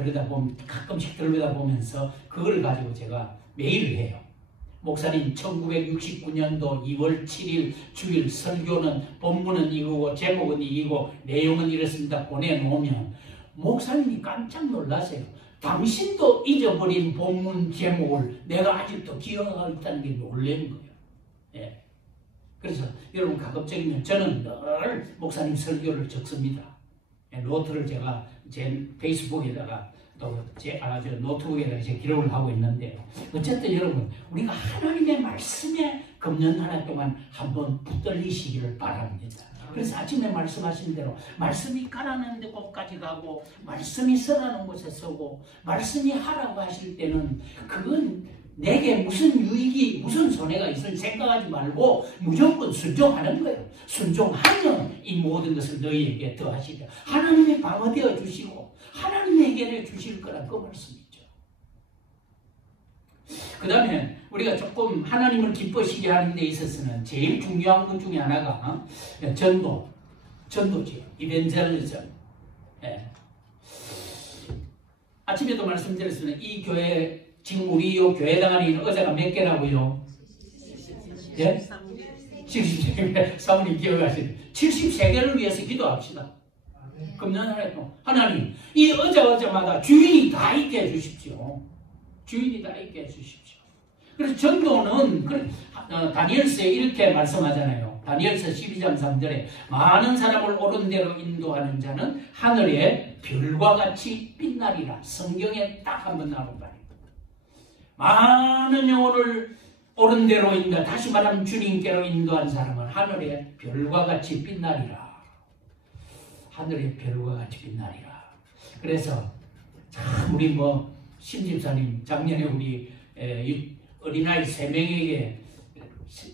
가끔씩 들여다보면서 그걸 가지고 제가 매일 해요. 목사님 1969년도 2월 7일 주일 설교는 본문은 이거고 제목은 이기고 내용은 이렇습니다. 보내놓으면 목사님이 깜짝 놀라세요. 당신도 잊어버린 본문 제목을 내가 아직도 기억하고 있다는 게 놀라는 거예요. 예. 그래서 여러분 가급적이면 저는 늘 목사님 설교를 적습니다. 예, 노트를 제가 제 페이스북에다가 또 제 노트북에다가 제 기록을 하고 있는데 어쨌든 여러분 우리가 하나님의 말씀에 금년 하나 동안 한번 붙들리시기를 바랍니다. 그래서 아침에 말씀하신 대로 말씀이 가라는 데까지 가고 말씀이 서라는 곳에 서고 말씀이 하라고 하실 때는 그건 내게 무슨 유익이 무슨 손해가 있으니 생각하지 말고 무조건 순종하는 거예요. 순종하면 이 모든 것을 너희에게 더하시리라. 하나님의 방어되어 주시고 하나님에게 주실 거란 그 말씀이죠. 그 다음에 우리가 조금 하나님을 기쁘시게 하는 데 있어서는 제일 중요한 것 중에 하나가 전도지요. 이벤젤리즘. 예. 아침에도 말씀드렸으면 이 교회 지금 우리 요 교회당 안에 있는 의자가 몇 개라고요? 예? 73개. 사모님 기억하시네. 73개를 위해서 기도합시다. 금년 하나님 이 의자마다 주인이 다 있게 해주십시오. 주인이 다 있게 해주십시오. 그래서 전도는 다니엘서에 이렇게 말씀하잖아요. 다니엘서 12장 3절에 많은 사람을 옳은 대로 인도하는 자는 하늘의 별과 같이 빛나리라. 성경에 딱 한 번 나온 말이에요. 많은 영혼을 옳은 대로 인도, 다시 말하면 주님께로 인도한 사람은 하늘의 별과 같이 빛나리라. 하늘의 별과 같이 빛나리라. 그래서 참 우리 심집사님 작년에 우리 어린아이 3명에게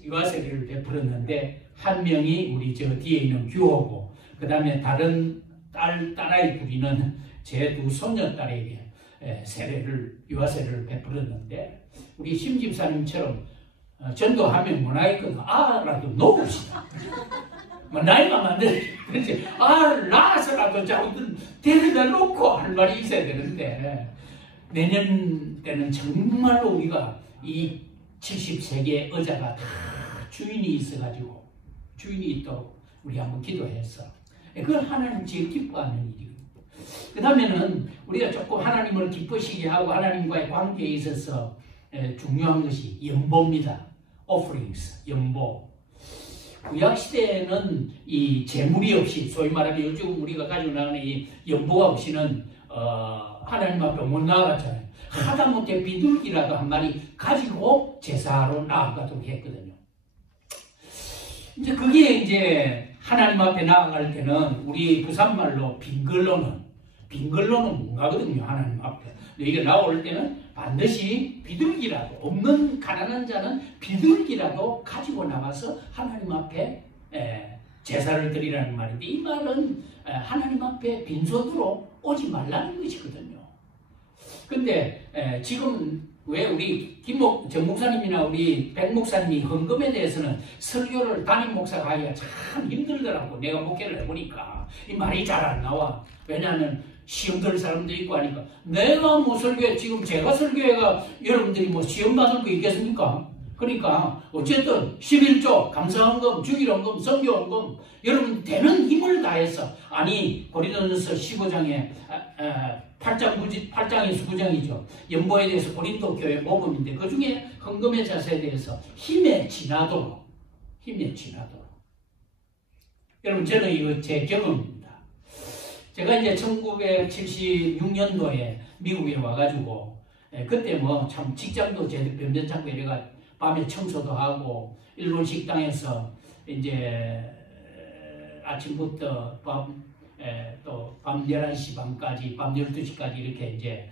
유아세례를 베풀었는데 한 명이 우리 저 뒤에 있는 규호고 그 다음에 다른 딸아이 둘이는 제 두 손녀딸에게 유아세례를 베풀었는데 우리 심집사님처럼 전도하면 뭐 나이거든 아라도 놓읍시다. 뭐 나이가 만들지 낳아서라도 자꾸 데려다 놓고 할 말이 있어야 되는데 내년 때는 정말로 우리가 이 73개의 의자가 다 주인이 있어가지고 주인이 있도록 우리 한번 기도해서 그걸 하나님 제일 기뻐하는 일이고 그 다음에는 우리가 조금 하나님을 기쁘시게 하고 하나님과의 관계에 있어서 중요한 것이 연보입니다. offerings, 연보. 구약시대에는 이 재물이 없이 소위 말하면 요즘 우리가 가지고 나가는 이 연보가 없이는 하나님 앞에 못 나아갔잖아요. 하다못해 비둘기라도 한 마리 가지고 제사로 나아가도록 했거든요. 이제 그게 이제 하나님 앞에 나아갈 때는 우리 부산말로 빙글로는 빈 걸로는 못 가거든요. 하나님 앞에. 너희가 나올 때는 반드시 비둘기라도, 없는 가난한 자는 비둘기라도 가지고 나가서 하나님 앞에 제사를 드리라는 말인데, 이 말은 하나님 앞에 빈손으로 오지 말라는 것이거든요. 근데 지금 왜 우리 정 목사님이나 우리 백 목사님이 헌금에 대해서는 설교를 담임 목사가 하기가 참 힘들더라고. 내가 목회를 해보니까 이 말이 잘 안 나와. 왜냐하면 시험 들 사람도 있고 하니까. 내가 뭐 설교해, 지금 제가 설교해가 여러분들이 뭐 시험 받을 거 있겠습니까? 그러니까 어쨌든 11조 감사헌금, 주일헌금, 선교헌금 여러분 되는 힘을 다해서, 아니 고린도전서 15장에 8장이 9장이죠. 연보에 대해서 고린도 교회 모범인데 그 중에 헌금의 자세에 대해서 힘에 지나도록 여러분, 저는 이거 제 경험입니다. 제가 이제 1976년도에 미국에 와가지고 그때 뭐 참 직장도 제대로 변변찮고 이래가 밤에 청소도 하고 일본 식당에서 이제 아침부터 또 밤 11시 반까지, 밤 12시까지 이렇게 이제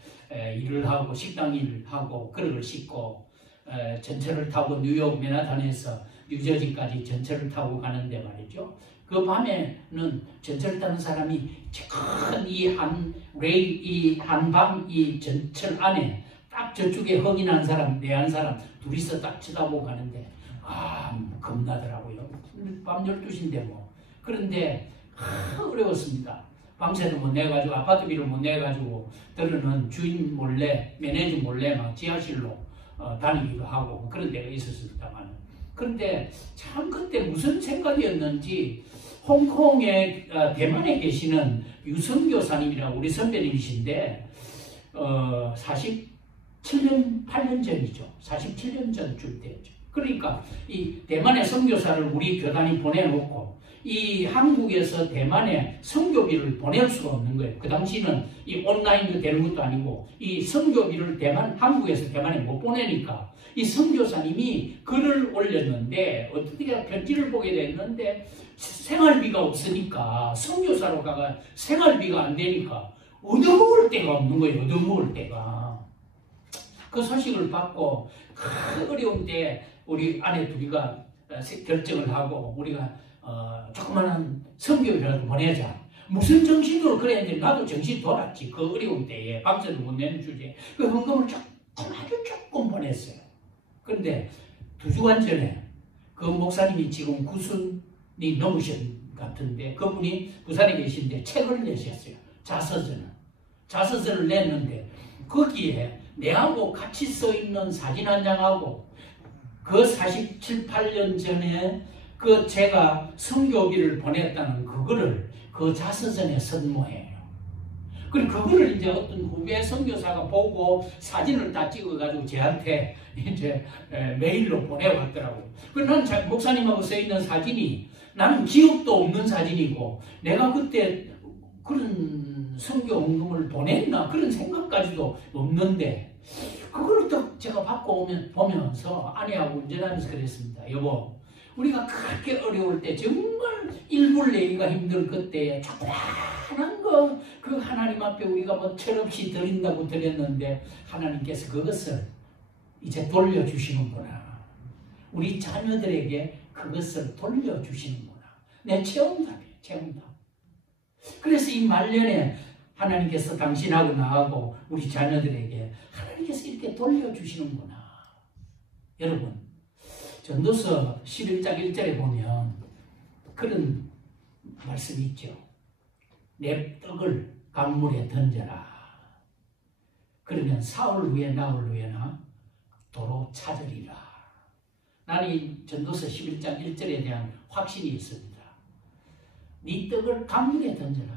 일을 하고, 식당 일을 하고, 그릇을 씻고, 전철을 타고 뉴욕 맨하탄에서 뉴저지까지 전철을 타고 가는데 말이죠. 그 밤에는 전철을 타는 사람이 큰 이 한방 이 전철 안에 딱 저쪽에 흑인한 사람, 내한 사람 둘이서 딱 쳐다보고 가는데, 겁나더라고요. 밤 12시인데 뭐. 그런데 어려웠습니다. 밤새도 못 내가지고, 아파트비를 못 내가지고, 들으는 주인 몰래, 매니저 몰래 막 지하실로 다니기도 하고, 그런 데가 있었습니다만. 그런데 참 그때 무슨 생각이었는지, 홍콩에, 대만에 계시는 유성교사님이라고 우리 선배님이신데, 47년, 8년 전이죠. 47년 전쯤 되죠. 그러니까 이 대만의 선교사를 우리 교단이 보내놓고, 이 한국에서 대만에 선교비를 보낼 수가 없는 거예요. 그 당시는 이 온라인도 되는 것도 아니고, 이 선교비를 한국에서 대만에 못 보내니까, 이 선교사님이 글을 올렸는데, 어떻게 편지를 보게 됐는데, 생활비가 없으니까, 선교사로 가가 생활비가 안 되니까, 얻어먹을 데가 없는 거예요. 얻어먹을 데가. 그 소식을 받고, 어려운 때, 우리 아내 둘이가 결정을 하고, 우리가 조그마한 선교비라도 보내자. 무슨 정신으로 그랬는데 나도 정신 돌았지. 그 어려운 때에 박자도 못 내는 주제에 그 헌금을 아주 조금 보냈어요. 그런데 2주간 전에 그 목사님이 지금 90이 넘으신 같은데, 그분이 부산에 계신데 책을 내셨어요. 자서전을 냈는데 거기에 내하고 같이 써 있는 사진 한 장하고, 그 47, 8년 전에 그 제가 선교비를 보냈다는 그거를 그 자서전에 쓴 모양이에요. 그리고 그거를 이제 어떤 후배 선교사가 보고 사진을 다 찍어가지고 저한테 이제 메일로 보내왔더라고요. 그래서 나는 목사님하고 써 있는 사진이, 나는 기억도 없는 사진이고, 내가 그때 그런 선교 헌금을 보냈나 그런 생각까지도 없는데, 그걸 또 제가 받고 보면서 아내하고 운전하면서 그랬습니다. 여보, 우리가 그렇게 어려울 때, 정말 일불 내기가 힘들 그때에 조그만한 거, 그 하나님 앞에 우리가 뭐 철없이 드린다고 드렸는데, 하나님께서 그것을 이제 돌려주시는구나. 우리 자녀들에게 그것을 돌려주시는구나. 내 체험담이에요, 체험담. 그래서 이 말년에 하나님께서 당신하고 나하고 우리 자녀들에게 하나님께서 이렇게 돌려주시는구나. 여러분, 전도서 11장 1절에 보면 그런 말씀이 있죠. 내 떡을 강물에 던져라. 그러면 사흘 후에 나흘 후에나 도로 찾으리라. 나는 이 전도서 11장 1절에 대한 확신이 있습니다. 네 떡을 강물에 던져라.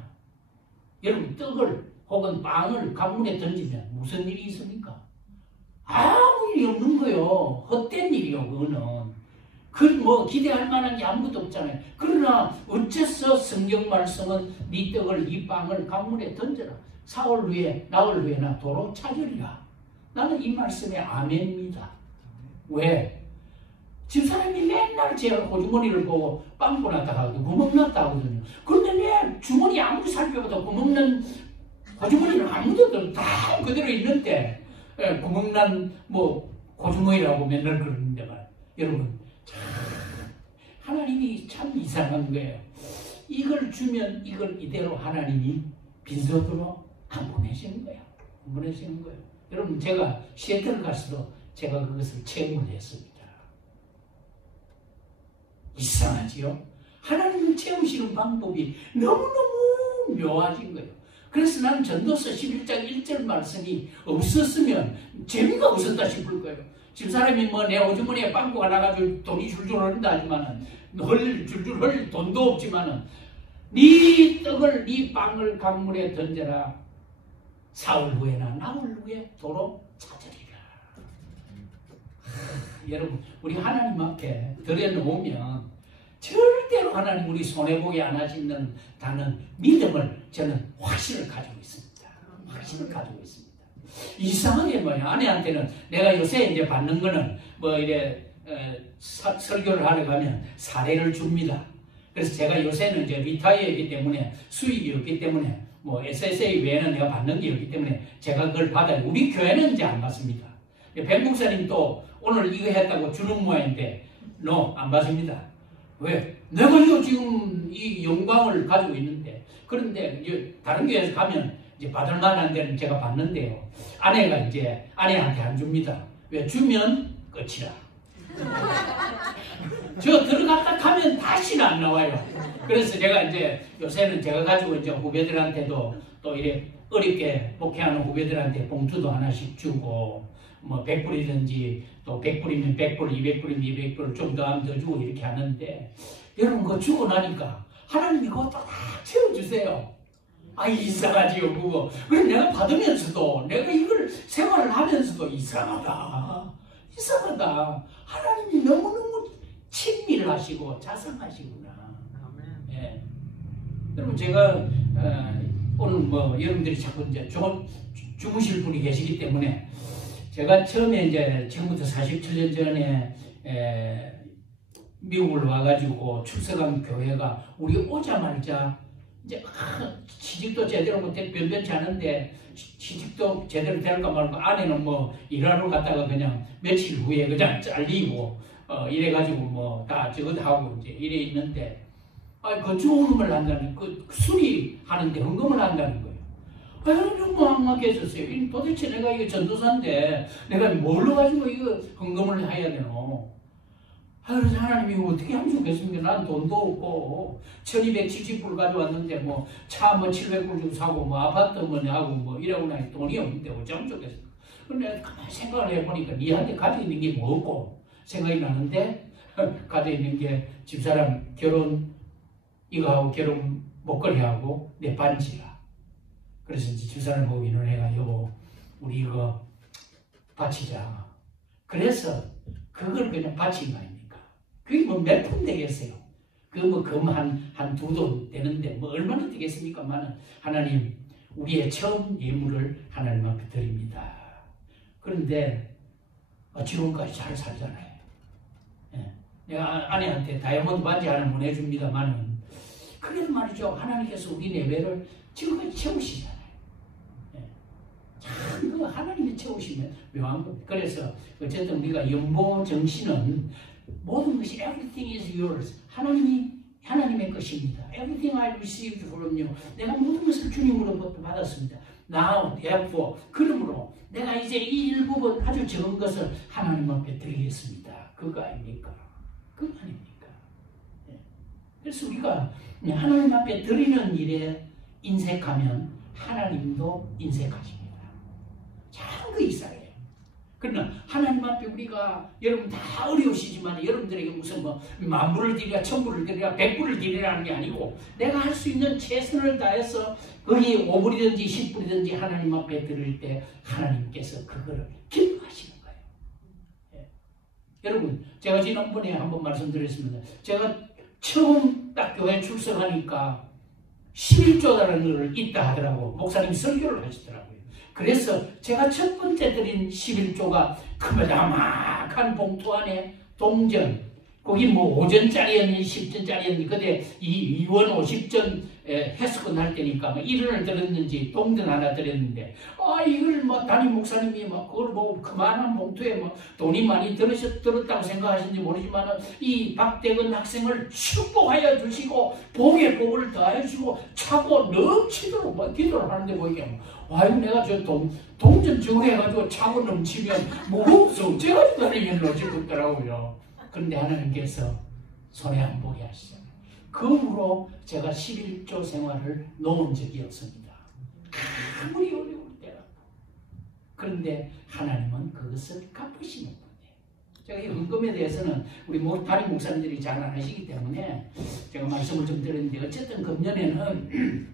여러분, 떡을 혹은 빵을 강물에 던지면 무슨 일이 있습니까? 아무 일이 없는 거요. 헛된 일이요, 그거는. 뭐 기대할 만한 게 아무것도 없잖아요. 그러나 어째서 성경 말씀은 네 떡을, 이 빵을 강물에 던져라. 사흘 후에, 나흘 후에나 도로 찾으리라. 나는 이 말씀에 아멘입니다. 왜? 집사람이 맨날 제 호주머니를 보고 빵꾸 났다 하거든요. 구멍 났다 하거든요. 그런데 내 주머니 아무리 살펴봐도 구멍난 고주머니는 아무도 다 그대로 있는데 구멍난 뭐 고주머니라고 맨날 그러는데만 여러분 참 하나님이 참 이상한 거예요. 이걸 주면 이걸 이대로 하나님이 빈손으로 안 보내시는 거예요. 안 보내시는 거예요. 여러분 제가 시애틀 가서도 제가 그것을 체험을 했습니다. 이상하지요? 하나님을 채우시는 방법이 너무너무 묘하신 거예요. 그래서 나는 전도서 11장 1절 말씀이 없었으면 재미가 없었다 싶을 거예요. 지금 사람이 뭐 내 오주머니에 빵꾸가 나가지고 돈이 줄줄 흐른다 하지만은 줄줄 흘릴 돈도 없지만은 네 떡을 네 빵을 강물에 던져라. 사흘 후에나 나흘 후에 도로 찾으리라. 여러분 우리 하나님 앞에 들여놓으면 절대로 하나님 우리 손해보게 안 하신다는 믿음을 저는 확신을 가지고 있습니다. 확신을 가지고 있습니다. 이상하게 뭐야 아내한테는 내가 요새 이제 받는 거는 뭐 이래 설교를 하러 가면 사례를 줍니다. 그래서 제가 요새는 이제 리타이어이기 때문에 수익이 없기 때문에 뭐 SSA 외에는 내가 받는 게 없기 때문에 제가 그걸 받아요. 우리 교회는 이제 안 받습니다. 백 목사님도 오늘 이거 했다고 주는 모양인데 안 받습니다. 왜? 내가 이거 지금 이 영광을 가지고 있는데 그런데 이제 다른 교회에서 가면 이제 받을 만한 데는 제가 받는데요. 아내가 이제 아내한테 안 줍니다. 왜? 주면 끝이라. 저 들어갔다 가면 다시는 안 나와요. 그래서 제가 이제 요새는 제가 가지고 이제 후배들한테도 또 이래 어렵게 목회하는 후배들한테 봉투도 하나씩 주고 뭐 100불이든지 또 100불이면 100불, 200불이면 200불을 좀 더 하면 더 주고 이렇게 하는데 여러분 그거 주고 나니까 하나님이 그거 딱 채워주세요. 아 이상하지요 그거. 그럼 내가 받으면서도 내가 이걸 생활을 하면서도 이상하다. 하나님이 너무너무 친밀하시고 자상하시구나. 예. 여러분 제가 오늘 뭐 여러분들이 자꾸 이제 주무실 분이 계시기 때문에 제가 처음에 이제 지금부터 47년 전에 미국을 와가지고 출석한 교회가 우리 오자마자 이제 취직도 제대로 못해 변변치 않은데 취직도 제대로 될까 말까 아내는 뭐 일하러 갔다가 그냥 며칠 후에 그냥 잘리고 이래가지고 뭐 다 저것 하고 이제 이래 있는데 건축업을 한다는 그 수리하는데 헌금을 한다는 거예요. 너무 막막해졌어요. 도대체 내가 이거 전도사인데 내가 뭘로 가지고 이거 헌금을 해야 되노? 그래서 하나님이 어떻게 하면 좋겠습니까? 난 돈도 없고 1270불 가져왔는데 뭐 차 뭐 700불 주고 사고 뭐 아파트 뭐 하고 뭐 이러고 나니 돈이 없는데 어쩌면 좋겠습니까? 근데 가만히 생각을 해보니까 니한테 가지고 있는 게 뭐고 생각이 나는데 가지고 있는 게 집사람 결혼 이거 하고 결혼 목걸이하고 내 반지야. 그래서 이제 집사람 보고 인원해가 여보 우리 이거 바치자. 그래서 그걸 그냥 바친 거 아닙니까? 그게 뭐 몇 푼 되겠어요? 그 뭐 금 한 두 돈 되는데 뭐 얼마나 되겠습니까만은 하나님 우리의 처음 예물을 하나님 앞에 드립니다. 그런데 지금까지 잘 살잖아요. 예. 내가 아내한테 다이아몬드 반지 하나 보내줍니다만은 그래도 말이죠 하나님께서 우리 내외를 지금까지 채우시잖아요. 예. 참 그 하나님이 채우시면 묘한 겁니다. 그래서 어쨌든 우리가 연보 정신은 모든 것이 everything is yours. 하나님의 것입니다. Everything I received from you. 내가 모든 것을 주님으로부터 받았습니다. Now, therefore, 그러므로 내가 이제 이 일부분 아주 적은 것을 하나님 앞에 드리겠습니다. 그거 아닙니까? 그거 아닙니까? 네. 그래서 우리가 하나님 앞에 드리는 일에 인색하면 하나님도 인색하십니다. 참 그 이상해요. 그러나 하나님 앞에 우리가 여러분 다 어려우시지만 여러분들에게 무슨 뭐 만불을 드리라 천불을 드리라 백불을 드리라는 게 아니고 내가 할 수 있는 최선을 다해서 거기 5불이든지 10불이든지 하나님 앞에 드릴 때 하나님께서 그거를 기뻐하시는 거예요. 예. 여러분 제가 지난번에 한번 말씀드렸습니다. 제가 처음 딱 교회 출석하니까 11조라는 걸 있다 하더라고. 목사님이 설교를 하시더라고요. 그래서 제가 첫 번째 드린 11조가 그 야막한 봉투 안에 동전, 거기 뭐 5전짜리였니 10전짜리였니 그때 이 위원 50전 해석은 할 때니까 뭐 1원을 들었는지 동전 하나 들었는데 이걸 뭐 담임 목사님이 뭐 그걸 뭐 그만한 봉투에 뭐 돈이 많이 들었다고 생각하시는지 모르지만 이 박대근 학생을 축복하여 주시고 복에 복을 더하여 주시고 차고 넘치도록 뭐 기도를 하는데 보이게 와요 내가 저 동전 저거 해가지고 차고 넘치면 뭐 없어 제가 다니겠노 싶더라고요. 그런데 하나님께서 손에 안 보게 하시잖아요. 그 후로 제가 11조 생활을 놓은 적이 없습니다. 아무리 어려울 때라도. 그런데 하나님은 그것을 갚으시는 분이에요. 제가 이 헌금에 대해서는 우리 담임 목사님들이 잘 안 하시기 때문에 제가 말씀을 좀 드렸는데 어쨌든 금년에는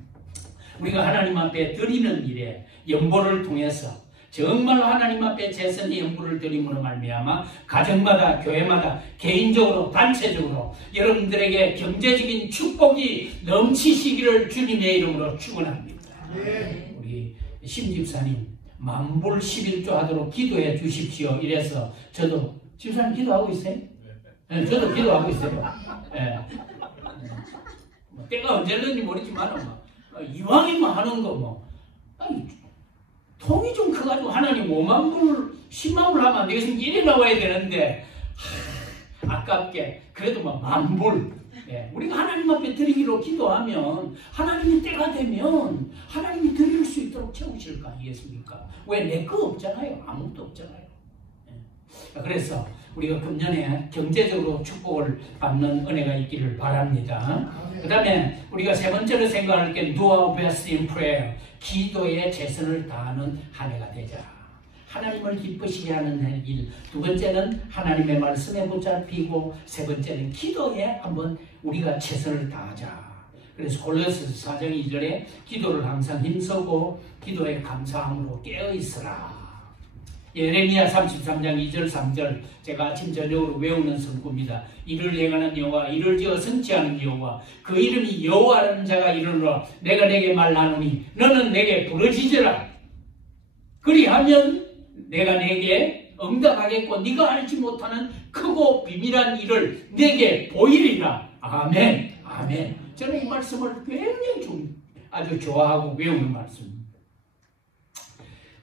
우리가 하나님 앞에 드리는 일에 연보를 통해서 정말로 하나님 앞에 제선의 연부를 드림으로 말미암아 가정마다 교회마다 개인적으로 단체적으로 여러분들에게 경제적인 축복이 넘치시기를 주님의 이름으로 축원합니다. 우리 심집사님 만불 11조 하도록 기도해 주십시오. 이래서 저도 집사님 기도하고 있어요? 네, 저도 기도하고 있어요. 네. 때가 언제 됐는지 모르지만 이왕이면 하는 거 뭐 통이 좀 커가지고 하나님 5만 불, 10만 불 하면 안 되겠으면 1이 나와야 되는데 아깝게 그래도 막 만불 우리가 하나님 앞에 드리기로 기도하면 하나님이 때가 되면 하나님이 드릴 수 있도록 채우실 거 아니겠습니까? 왜 내 거 없잖아요. 아무것도 없잖아요. 그래서 우리가 금년에 경제적으로 축복을 받는 은혜가 있기를 바랍니다. 그 다음에 우리가 세 번째로 생각할 게 Do our best in prayer. 기도에 최선을 다하는 한 해가 되자. 하나님을 기쁘시게 하는 일. 두 번째는 하나님의 말씀에 붙잡히고 세 번째는 기도에 한번 우리가 최선을 다하자. 그래서 골로새서 4장 2절에 기도를 항상 힘쓰고 기도에 감사함으로 깨어있으라. 예레미야 33장 2절 3절 제가 아침 저녁으로 외우는 성구입니다. 이를 행하는 여호와 이를 지어 성취하는 여호와 그 이름이 여호와라는 자가 이르노라. 내가 내게 말하노니 너는 내게 부르짖으라. 그리하면 내가 내게 응답하겠고 네가 알지 못하는 크고 비밀한 일을 내게 보이리라. 아멘. 아멘. 저는 이 말씀을 굉장히 아주 좋아하고 외우는 말씀입니다.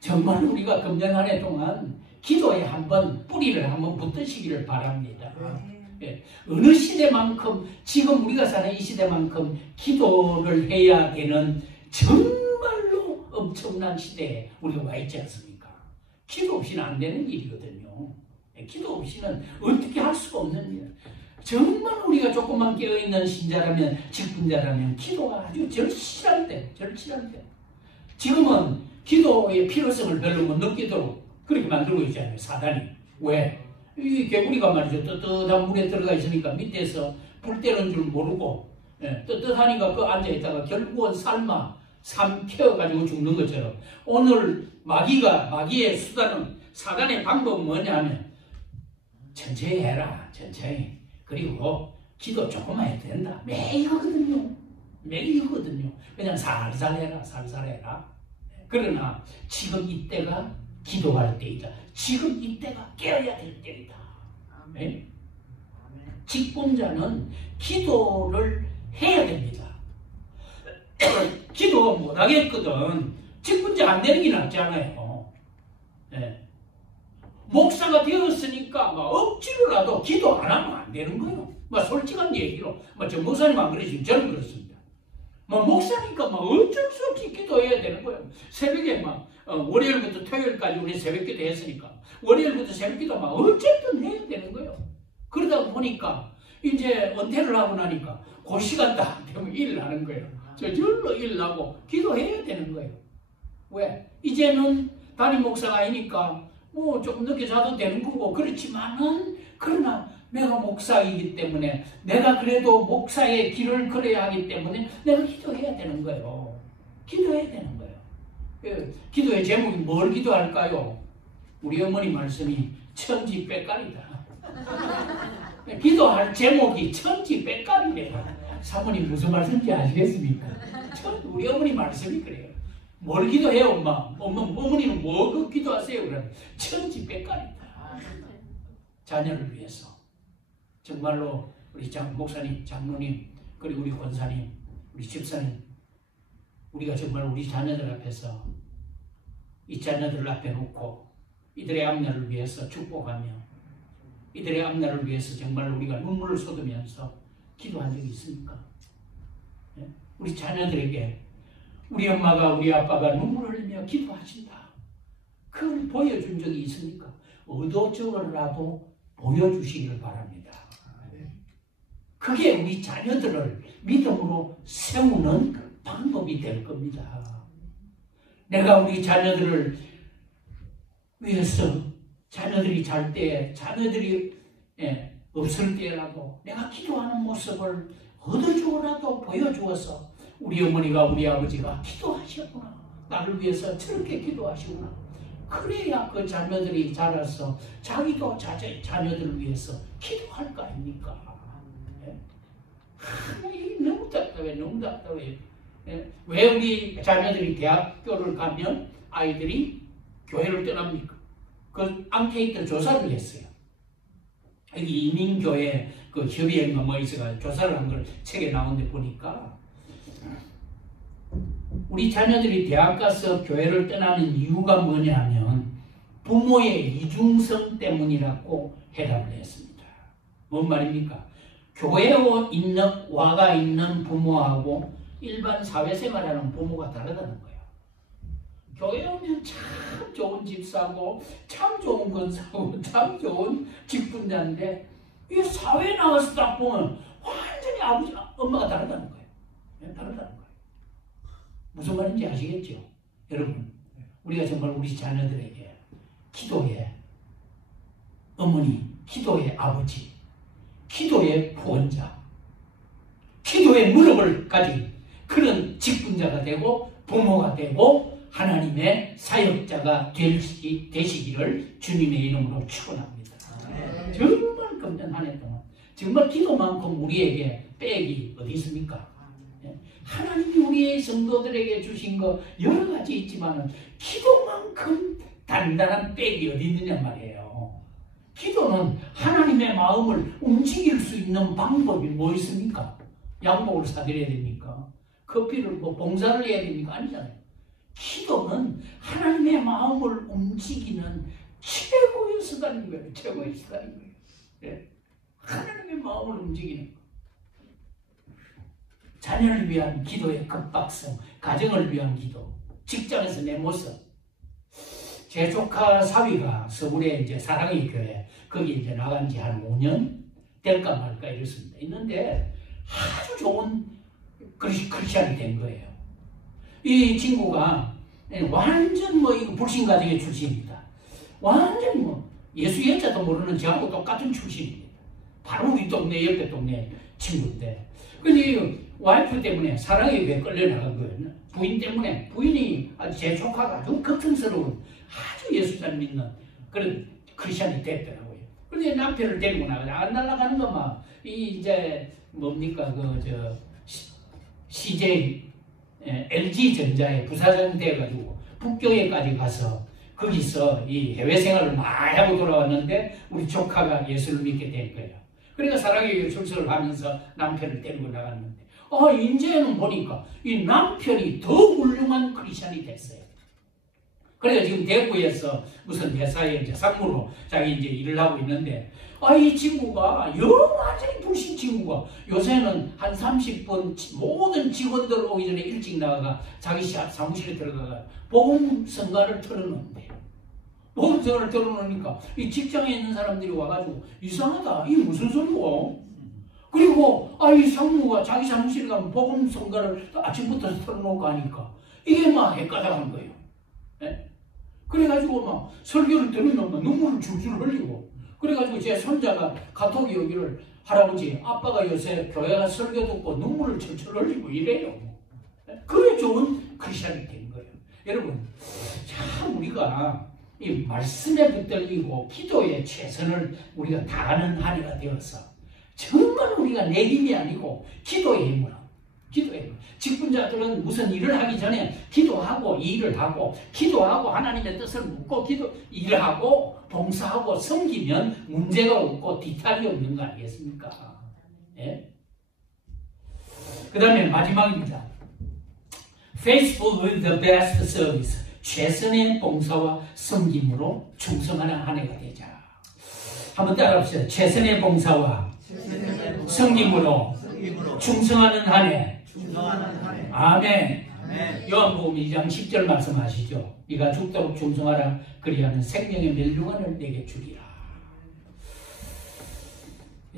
정말 우리가 금년 한 해 동안 기도에 한번 뿌리를 한번 붙으시기를 바랍니다. 어느 시대만큼 지금 우리가 사는 이 시대만큼 기도를 해야 되는 정말로 엄청난 시대에 우리가 와 있지 않습니까? 기도 없이는 안 되는 일이거든요. 기도 없이는 어떻게 할 수가 없는 일. 정말 우리가 조금만 깨어있는 신자라면 직분자라면 기도가 아주 절실한 때. 지금은 기도의 필요성을 별로 못 느끼도록 그렇게 만들고 있잖아요. 사단이. 왜? 이 개구리가 말이죠. 뜨뜻한 물에 들어가 있으니까 밑에서 불 때는 줄 모르고 뜨뜻하니까 그 앉아있다가 결국은 삼켜가지고 죽는 것처럼 오늘 마귀의 수단은 사단의 방법은 뭐냐면 천천히 해라. 천천히. 그리고 기도 조금만 해도 된다. 매일이거든요. 그냥 살살 해라. 그러나 지금 이때가 기도할 때이다. 지금 이때가 깨어야 될 때이다. 네? 직분자는 기도를 해야 됩니다. 기도 못하겠거든. 직분자 안 되는 게 낫잖아요. 네. 목사가 되었으니까 억지로라도 기도 안 하면 안 되는 거예요. 솔직한 얘기로 저 목사님 안 그러시면 저는 그렇습니다. 목사니까 어쩔 수 없이 기도해야 되는 거예요. 새벽에 월요일부터 토요일까지 우리 새벽기도 했으니까 월요일부터 새벽기도 어쨌든 해야 되는 거예요. 그러다 보니까 이제 은퇴를 하고 나니까 그 시간 딱 되면 일을 하는 거예요. 저절로 일 하고 기도해야 되는 거예요. 왜? 이제는 담임 목사가 아니니까 조금 늦게 자도 되는 거고 그렇지만은 그러나 내가 목사이기 때문에 내가 그래도 목사의 길을 걸어야 하기 때문에 내가 기도해야 되는 거예요. 기도해야 되는 거예요. 기도의 제목이 뭘 기도할까요? 우리 어머니 말씀이 천지백갈이다. 기도할 제목이 천지백갈이래요. 사모님 무슨 말씀인지 아시겠습니까? 우리 어머니 말씀이 그래요. 뭘 기도해요, 엄마? 어머니는 뭐 기도하세요? 그러면 천지백갈이다. 자녀를 위해서. 정말로 우리 목사님, 장로님, 그리고 우리 권사님, 우리 집사님, 우리가 정말 우리 자녀들 앞에서 이 자녀들을 앞에 놓고 이들의 앞날을 위해서 축복하며 이들의 앞날을 위해서 정말 우리가 눈물을 쏟으면서 기도한 적이 있습니까? 우리 자녀들에게 우리 엄마가 우리 아빠가 눈물을 흘리며 기도하신다. 그걸 보여준 적이 있습니까? 의도적으로라도 보여주시기를 바랍니다. 그게 우리 자녀들을 믿음으로 세우는 방법이 될 겁니다. 내가 우리 자녀들을 위해서 자녀들이 잘 때, 자녀들이 없을 때라도 내가 기도하는 모습을 의도적으로라도 보여주어서 우리 어머니가 우리 아버지가 기도하셨구나. 나를 위해서 저렇게 기도하시구나. 그래야 그 자녀들이 자라서 자기도 자녀들을 위해서 기도할 거 아닙니까? 너무 답답해, 너무 답답해. 왜 우리 자녀들이 대학교를 가면 아이들이 교회를 떠납니까? 그 앙케이트 조사를 했어요. 여기 이민교회 그 협의회가 뭐 있어가 조사를 한 걸 책에 나온데 보니까 우리 자녀들이 대학 가서 교회를 떠나는 이유가 뭐냐면 부모의 이중성 때문이라고 해답을 했습니다. 뭔 말입니까? 교회에 와가 있는 부모하고 일반 사회생활하는 부모가 다르다는 거예요. 교회 오면 참 좋은 집사고 참 좋은 권사고 참 좋은 직분자인데 이 사회에 나가서 딱 보면 완전히 아버지, 엄마가 다르다는 거예요. 다르다는 거예요. 무슨 말인지 아시겠죠? 여러분, 우리가 정말 우리 자녀들에게 기도의 어머니, 기도의 아버지, 기도의 구원자, 기도의 무릎을 가진 그런 직분자가 되고 부모가 되고 하나님의 사역자가 되시기를 주님의 이름으로 축원합니다. 정말 금년 한 해 동안 정말 기도만큼 우리에게 빼기 어디 있습니까? 하나님이 우리의 성도들에게 주신 거 여러 가지 있지만 기도만큼 단단한 백이 어디 있느냐 말이에요. 기도는 하나님의 마음을 움직일 수 있는 방법이 뭐 있습니까? 양복을 사드려야 됩니까? 커피를 뭐 봉사를 해야 됩니까? 아니잖아요. 기도는 하나님의 마음을 움직이는 최고의 수단인 거예요. 최고의 수단인 거예요. 네. 하나님의 마음을 움직이는 거. 자녀를 위한 기도의 급박성, 가정을 위한 기도, 직장에서 내 모습. 제 조카 사위가 서울에 이제 사랑의 교회, 거기 이제 나간 지 한 5년 될까 말까 이렇습니다. 있는데 아주 좋은 크리스찬이 된 거예요. 이 친구가 완전 뭐 이거 불신가정의 출신입니다. 완전 뭐 예수 여자도 모르는 저하고 똑같은 출신입니다. 바로 우리 동네 옆에 동네 친구인데. 근데 와이프 때문에 사랑의 교회에 끌려나간 거예요. 부인 때문에. 부인이 아주 제 조카가 아주 걱정스러운 아주 예수 잘 믿는 그런 크리스찬이 됐더라고요. 그런데 남편을 데리고 안 날아가는 거 막 이제 뭡니까 CJ LG전자에 부사장 돼가지고 북교회까지 가서 거기서 이 해외 생활을 많이 하고 돌아왔는데 우리 조카가 예수를 믿게 된 거예요. 그러니까 사랑의 교회 출석을 하면서 남편을 데리고 나갔는데 이제는 보니까 이 남편이 더 훌륭한 크리스찬이 됐어요. 그래서 지금 대구에서 무슨 회사에 이제 상무로 자기 이제 일을 하고 있는데 이 친구가 완전히 불신 친구가 요새는 한 30분 모든 직원들 오기 전에 일찍 나가가 자기 사무실에 들어가가 복음 성가를 틀어놓는데요. 복음 성가를 틀어놓으니까 이 직장에 있는 사람들이 와가지고 이상하다. 이게 무슨 소리고? 그리고 이 상무가 자기 사무실에 가면 복음 성가를 아침부터 틀어놓고 하니까 이게 막 헷가닥한 거예요. 네? 그래가지고 막 설교를 들으면 막 눈물을 줄줄 흘리고 그래가지고 제 손자가 카톡이 오기를 할아버지 아빠가 요새 교회 가서 설교 듣고 눈물을 철철 흘리고 이래요. 그래 좋은 크리스찬이 된 거예요. 여러분 참 우리가 이 말씀에 붙들리고 기도에 최선을 우리가 다하는 한 해가 되어서 정말 우리가 내 힘이 아니고 기도의 힘으로 직분자들은 무슨 일을 하기 전에 기도하고 일을 하고 기도하고 하나님의 뜻을 묻고 일을 하고 봉사하고 섬기면 문제가 없고 뒤탈이 없는 거 아니겠습니까? 예? 그 다음에 마지막입니다. Faithful with the best service. 최선의 봉사와 섬김으로 충성하는 한 해가 되자. 한번 따라합시다. 최선의 봉사와 섬김으로 충성하는 한 해. 아멘. 요한복음 2장 10절 말씀하시죠. 네가 죽도록 충성하라. 그리하면 생명의 멸류관을 내게 주리라.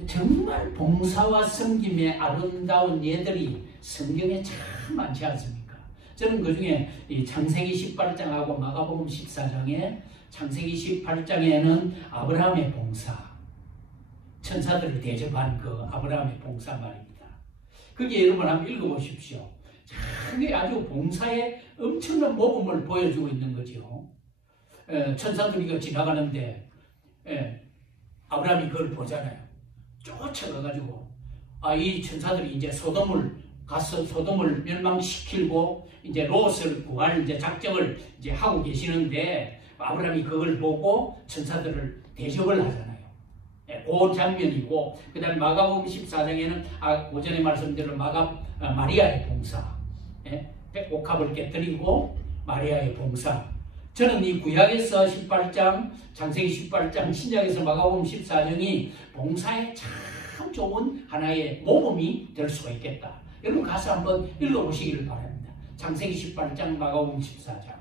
정말 봉사와 섬김의 아름다운 예들이 성경에 참 많지 않습니까? 저는 그 중에 창세기 18장하고 마가복음 14장에 창세기 18장에는 아브라함의 봉사, 천사들을 대접한 그 아브라함의 봉사 말입니다. 그게 여러분 한번 읽어보십시오. 참 아주 봉사에 엄청난 모범을 보여주고 있는 거죠. 천사들이 지나가는데 아브라함이 그걸 보잖아요. 쫓아가가지고 이 천사들이 이제 소돔을 가서 소돔을 멸망시키고 이제 롯을 구할 이제 작정을 이제 하고 계시는데 아브라함이 그걸 보고 천사들을 대접을 하잖아요. 그 장면이고, 그 다음에 마가복음 14장에는 오전에 말씀드린 마리아의 봉사, 옥합을 깨뜨리고 마리아의 봉사. 저는 이 구약에서 18장, 창세기 18장, 신약에서 마가복음 14장이 봉사에 참 좋은 하나의 모범이 될 수가 있겠다. 여러분 가서 한번 읽어보시기를 바랍니다. 창세기 18장, 마가복음 14장.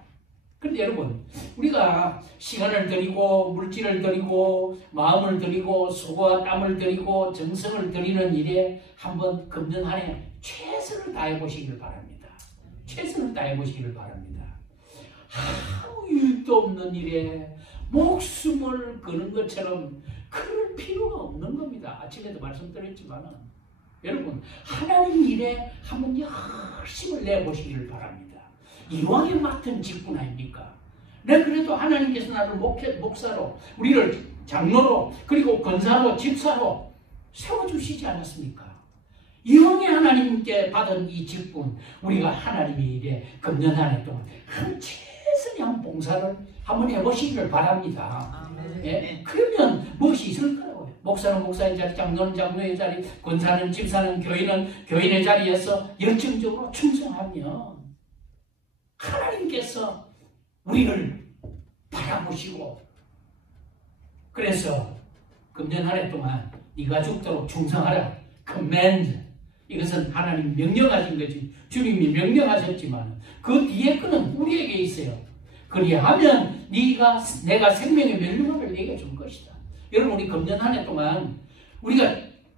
그런데 여러분, 우리가 시간을 들이고 물질을 들이고 마음을 들이고 수고와 땀을 들이고 정성을 들이는 일에 한번 금년 한 해 최선을 다해 보시기를 바랍니다. 최선을 다해 보시기를 바랍니다. 아무 일도 없는 일에 목숨을 거는 것처럼 그럴 필요가 없는 겁니다. 아침에도 말씀드렸지만은 여러분, 하나님 일에 한번 열심을 내보시기를 바랍니다. 이왕에 맡은 직분 아닙니까? 내가 그래도 하나님께서 나를 목사로, 우리를 장로로, 그리고 권사로, 집사로 세워주시지 않았습니까? 이왕에 하나님께 받은 이 직분, 우리가 하나님의 일에 금년 한 해 동안 한 최선의 한 봉사를 한번 해보시기를 바랍니다. 예? 그러면 무엇이 있을 거라고요. 목사는 목사의 자리, 장로는 장로의 자리, 권사는 집사는 교인은 교인의 자리에서 열정적으로 충성하면 하나님께서 우리를 바라보시고, 그래서 금년 한 해 동안 네가 죽도록 충성하라. command. 이것은 하나님 명령하신 거지. 주님이 명령하셨지만 그 뒤에 거는 우리에게 있어요. 그리하면 내가 생명의 멸류관을 내게 줄 것이다. 여러분, 우리 금년 한 해 동안 우리가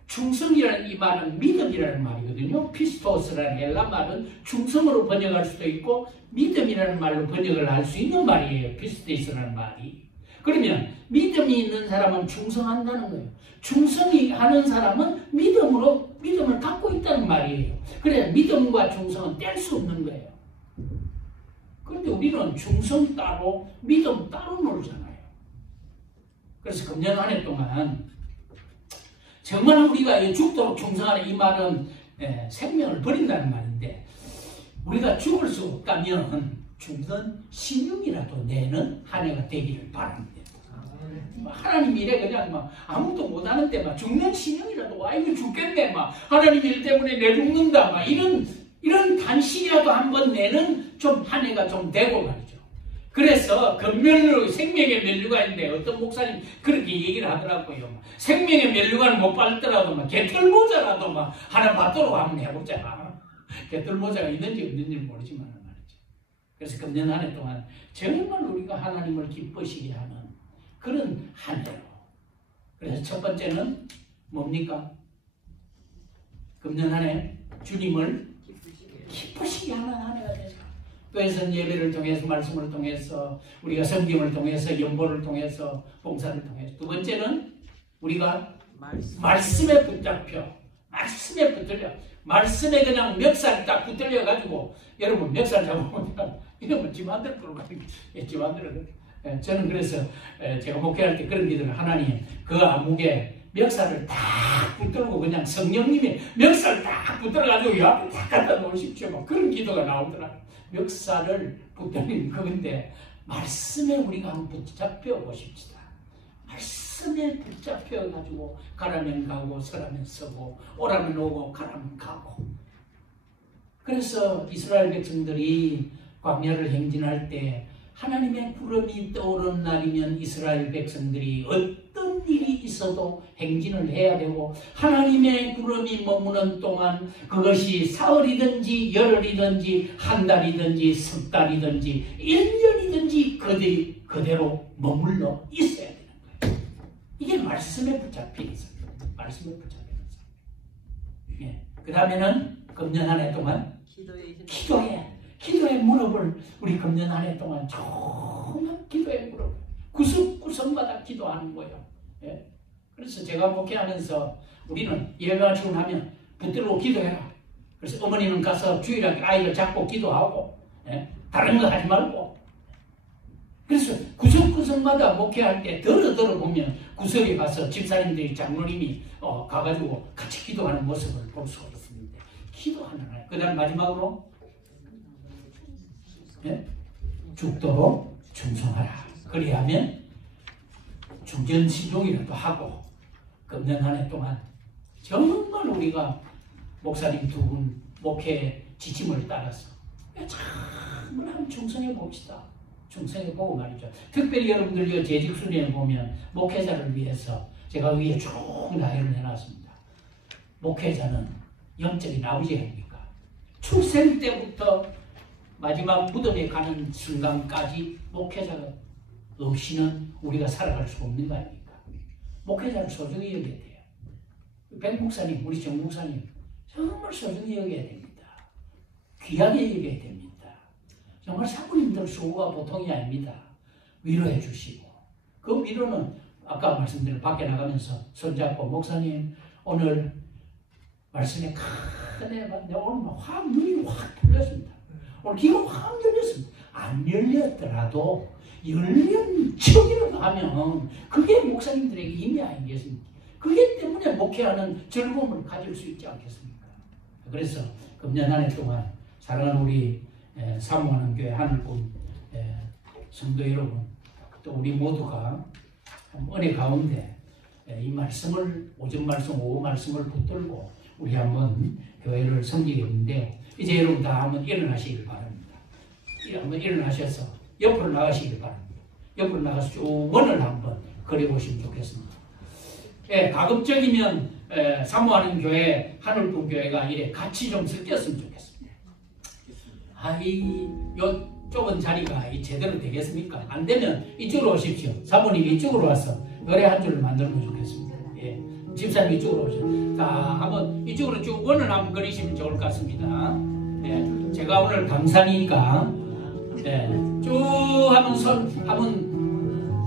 충성이라는 이 말은 믿음이라는 말이거든요. 피스토스라는 헬라 말은 충성으로 번역할 수도 있고 믿음이라는 말로 번역을 할 수 있는 말이에요. 피스토스라는 말이. 그러면 믿음이 있는 사람은 충성한다는 거예요. 충성이 하는 사람은 믿음을 갖고 있다는 말이에요. 그래, 믿음과 충성은 뗄 수 없는 거예요. 그런데 우리는 충성 따로 믿음 따로 놀잖아요. 그래서 금년 한 해 동안 정말 우리가 죽도록 충성하는 이 말은 생명을 버린다는 말인데, 우리가 죽을 수 없다면 죽는 신용이라도 내는 한 해가 되기를 바랍니다. 하나님 일에 그냥 아무도 못하는데 죽는 신용이라도 이거 죽겠네 하나님 일 때문에 내 죽는다 이런 단식이라도 한번 내는 좀 한 해가 좀 되고 말이죠. 그래서 금면으로 생명의 멸류관인데 어떤 목사님 그렇게 얘기를 하더라고요. 생명의 멸류관을 못 받더라도 개털모자라도 하나 받도록 한번 해보자. 개털모자가 있는지 없는지 모르지만 말이죠. 그래서 금년 한 해 동안 정말 우리가 하나님을 기쁘시게 하는 그런 한 해로. 그래서 첫 번째는 뭡니까? 금년 한 해 주님을 기쁘시게 하는 한 해가 되죠. 교회선 예배를 통해서, 말씀을 통해서, 우리가 섬김을 통해서, 연보를 통해서, 봉사를 통해서. 두 번째는 우리가 말씀에 붙잡혀, 말씀에 붙들려, 말씀에 그냥 멱살 딱 붙들려가지고, 여러분 멱살 잡아보면 이러면 집 안 될 거로 집 안 들어요. 저는 그래서 제가 목회할 때 그런 기도를, 하나님 그 암흑에 멱살을 딱 붙들고 그냥 성령님이 멱살 딱 붙들어가지고 요 앞에 딱 갖다 놓으십시오. 뭐 그런 기도가 나오더라고요. 멱살을 붙들린 그건데 말씀에 우리가 한번 붙잡혀 보십시다. 말씀에 붙잡혀 가지고 가라면 가고 서라면 서고 오라면 오고 가라면 가고. 그래서 이스라엘 백성들이 광야를 행진할 때 하나님의 구름이 떠오르는 날이면 이스라엘 백성들이 어떤 일이 있어도 행진을 해야 되고 하나님의 구름이 머무는 동안 그것이 사흘이든지 열흘이든지 한 달이든지 석 달이든지 1년이든지 그대로 머물러 있어야 되는 거예요. 이게 말씀에 붙잡힌 있어요. 말씀에 붙잡힌 있어요. 예. 그 다음에는 금년 한 해 동안 기도의 무릎을 우리 금년 한 해 동안 조금만 기도의 무릎 구석구석마다 기도하는 거예요. 예? 그래서 제가 목회하면서 우리는 예배가 지고 나면 붙들고 기도해라. 그래서 어머니는 가서 주일학교 아이를 잡고 기도하고 예? 다른 거 하지 말고. 그래서 구석구석마다 목회할 때 더러 보면 구석에 가서 집사님들이 장로님이 가가지고 같이 기도하는 모습을 볼 수가 있습니다. 기도하는 거예요. 그 다음 마지막으로 예? 죽도록 충성하라. 그리하면 중전신용이라도 하고 금년 한 해 동안 정말 우리가 목사님 두 분 목회 지침을 따라서 정말 한번 충성해 봅시다. 충성해 보고 말이죠. 특별히 여러분들 재직순위에 보면 목회자를 위해서 제가 위에 쭉 나열을 해놨습니다. 목회자는 영적인 아버지 아닙니까? 출생 때부터 마지막 무덤에 가는 순간까지 목회자가 없이는 우리가 살아갈 수 없는 거 아닙니까? 목회자를 소중히 여겨야 돼요. 백 목사님, 우리 정 목사님 정말 소중히 여겨야 됩니다. 귀하게 여겨야 됩니다. 정말 사모님들 수고가 보통이 아닙니다. 위로해 주시고 그 위로는 아까 말씀드린 밖에 나가면서 손잡고 목사님 오늘 말씀에 큰애 오늘 확 눈이 확 풀렸습니다. 오늘 귀가 확 열렸습니다. 안 열렸더라도 열린 척이라도 하면 그게 목사님들에게 의미 아니겠습니까? 그게 때문에 목회하는 즐거움을 가질 수 있지 않겠습니까? 그래서 금년 한 해 동안 사랑하는 우리 사모하는 교회 하늘꿈 성도 여러분 또 우리 모두가 은혜 가운데 이 말씀을 오전 말씀 오후 말씀을 붙들고 우리 한번 교회를 섬기겠는데 이제 여러분 다 한번 일어나시길 바랍니다. 한번 일어나셔서 옆으로 나가시길 바랍니다. 옆으로 나가서 쭉 원을 한번 그려보시면 좋겠습니다. 예, 가급적이면 사모하는 교회, 하늘꿈 교회가 이래 같이 좀 섞였으면 좋겠습니다. 요 좁은 자리가 제대로 되겠습니까? 안 되면 이쪽으로 오십시오. 사모님이 이쪽으로 와서 노래 한 줄을 만들면 좋겠습니다. 예, 집사님 이쪽으로 오십시오. 자, 한번 이쪽으로 쭉 원을 한번 그리시면 좋을 것 같습니다. 예, 제가 오늘 강사니까 예, 쭉 한번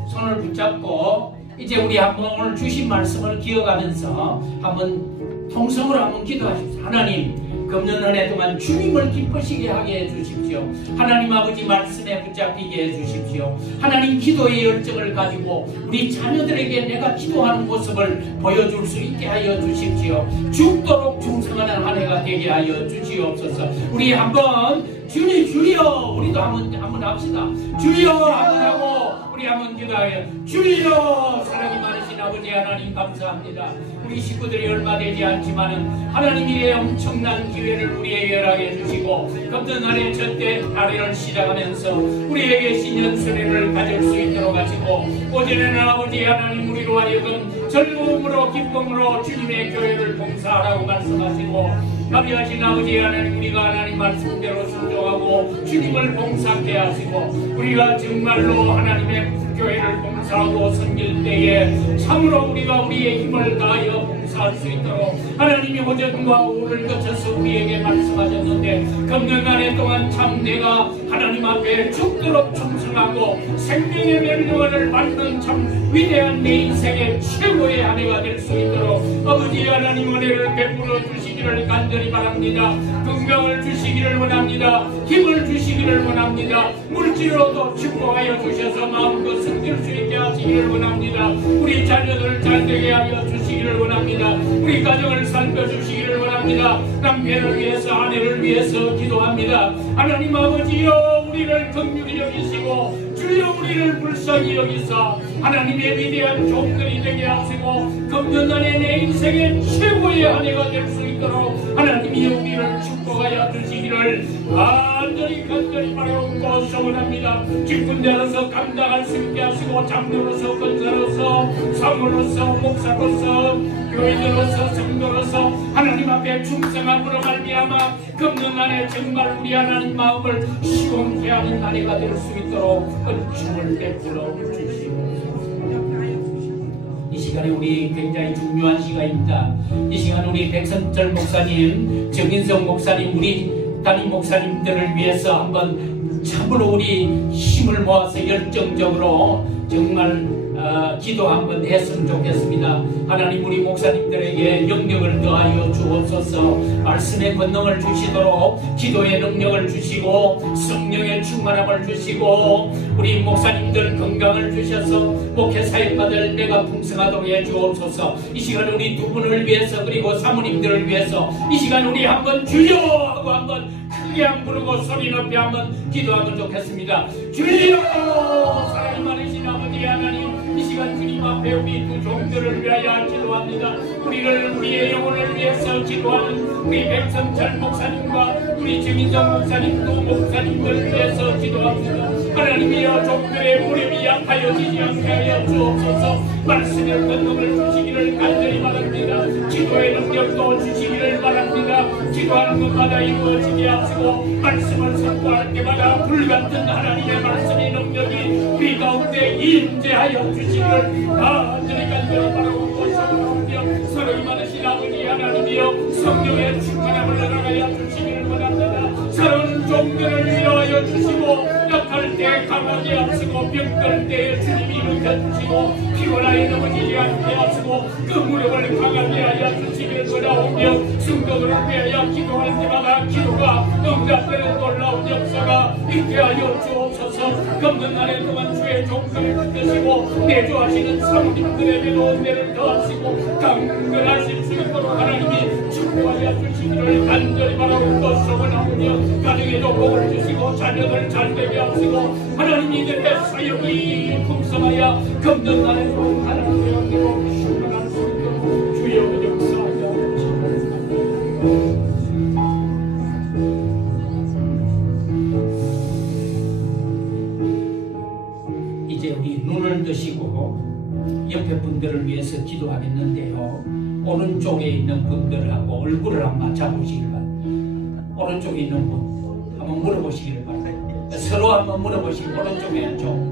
손을 붙잡고 이제 우리 한번 오늘 주신 말씀을 기억하면서 한번 통성으로 한번 기도하십시오. 하나님 금년 한 해 동안 주님을 기쁘시게 하게 해주십시오. 하나님 아버지 말씀에 붙잡히게 해주십시오. 하나님 기도의 열정을 가지고 우리 자녀들에게 내가 기도하는 모습을 보여줄 수 있게 하여 주십시오. 죽도록 충성하는 한 해가 되게 하여 주시옵소서. 우리 한번 주여 우리도 한번 합시다. 주여 한번 하고 우리 한번 기도하여 주여. 사랑이 많으신 아버지 하나님 감사합니다. 우리 식구들이 얼마 되지 않지만은 하나님의 엄청난 기회를 우리에게 열하게 주시고 금년 한 해 첫째 달을 시작하면서 우리에게 신년수련을 가질 수 있도록 하시고 오전에는 아버지 하나님 우리로 하여금 즐거움으로 기쁨으로 주님의 교회를 봉사하라고 말씀하시고 자비하신 아버지 하나님 우리가 하나님 말씀대로 순종하고 주님을 봉사케 하시고 우리가 정말로 하나님의 교회를 봉사하고 섬길 때에 참으로 우리가 우리의 힘을 다하여 봉사할 수 있도록 하나님이 오전과 오후를 거쳐서 우리에게 말씀하셨는데 금년 한 해 동안 참 내가 하나님 앞에 죽도록 충성하고 생명의 멸류관을 받는 참 위대한 내 인생의 최고의 한 해가 될 수 있도록 아버지 하나님 은혜를 베풀어 주시기를 간절히 바랍니다. 건강을 주시기를 원합니다. 힘을 주시기를 원합니다. 물질로도 축복하여 주셔서 마음껏 섬길 수 있게 하시기를 원합니다. 우리 자녀들 잘 되게 하여 주시옵소서. 주시기를 원합니다. 우리 가정을 살펴주시기를 원합니다. 남편을 위해서, 아내를 위해서 기도합니다. 하나님 아버지여, 우리를 긍휼히 여기시고 주여 우리를 불쌍히 여기사 하나님의 위대한 종들이 되게 하시고 금년날에 내 인생의 최고의 한 해가 될 수 있도록 하나님이 우리를 축복하여 주시기를 간절히 바라옵고 소원합니다. 기쁜 자로서 감당할 수 있게 하시고 장로로서, 권사로서, 사모로서, 목사로서, 교인으로서, 성도로서 하나님 앞에 충성함으로 말미암아 금년날에 정말 우리 하나님 마음을 시원케 하는 한 해가 될 수 있도록 은총을 베풀어 주시옵소서. 이 시간에 우리 굉장히 중요한 시간입니다. 이 시간 우리 백선철 목사님, 정인성 목사님, 우리 담임 목사님들을 위해서 한번 참으로 우리 힘을 모아서 열정적으로 정말 기도 한번 했으면 좋겠습니다. 하나님 우리 목사님들에게 영력을 더하여 주옵소서. 말씀의 권능을 주시도록 기도의 능력을 주시고 성령의 충만함을 주시고 우리 목사님들 건강을 주셔서 목회 사역받을 때가 풍성하도록 해주옵소서. 이 시간 우리 두 분을 위해서 그리고 사모님들을 위해서 이 시간 우리 한번 주여 하고 한번 크게 한 부르고 소리 높이 한번 기도하면 좋겠습니다. 주여, 사랑이 많으신 아버지 하나님, 이 시간 주님 앞에 우리 두 종들을 위하여 기도합니다. 우리의 영혼을 위해서 기도하는 우리 백선철 목사님과 우리 정인정 목사님 두 목사님들을 위해서 기도합니다. 하나님이여, 종들의 무릎이 약하여지지 않게 하여 주옵소서. 말씀의 권능을 주시기를 간절히 바랍니다. 기도의 능력도 주시기를 바랍니다. 기도하는 것마다 이루어지게 하시고 말씀을 선포할 때마다 불같은 하나님의 말씀의 능력이 우리 가운데 임재하여 주시기를 간절히 바라옵고 소원하며 사랑이 많으신 아버지 하나님이여, 성령의 충만함을 나가여 주시기를 원합니다. 사랑하는 종들을 위하여 주시고 약할 때 강하게 하시고 병들 때에 주님이 일으켜주시고 피곤하여 넘어지지 않게 하시고 그 무릎을 강하게 하여 주시기를 원하오며 성도들을 위하여 기도할 때마다 기도가 응답되는 놀라운 역사가 있게 하여 주옵소서. 금년날에 동안 주의 종들을 붙드시고 내조하시는 성님들에게도 은혜를 더하시고 강건하실 수 있도록 하나님이 축복하여 주시기를 간절히 바라옵고 소원하오며 가정에도 복을 주시고 자녀들 잘되게 하시고 하나님이 이들의 사역이 풍성하여 금년날에도 하나님의 은혜로 충만할 수 있도록 주여 역사하여 주시옵소서. 이제 우리 눈을 뜨시고 옆에 분들을 위해서 기도하겠는데요. 오른쪽에 있는 분들하고 얼굴을 한번 맞춰보시길 바랍니다. 오른쪽에 있는 분 한번 물어보시기를 바랍니다. 서로 한번 물어보시고 오른쪽에 왼쪽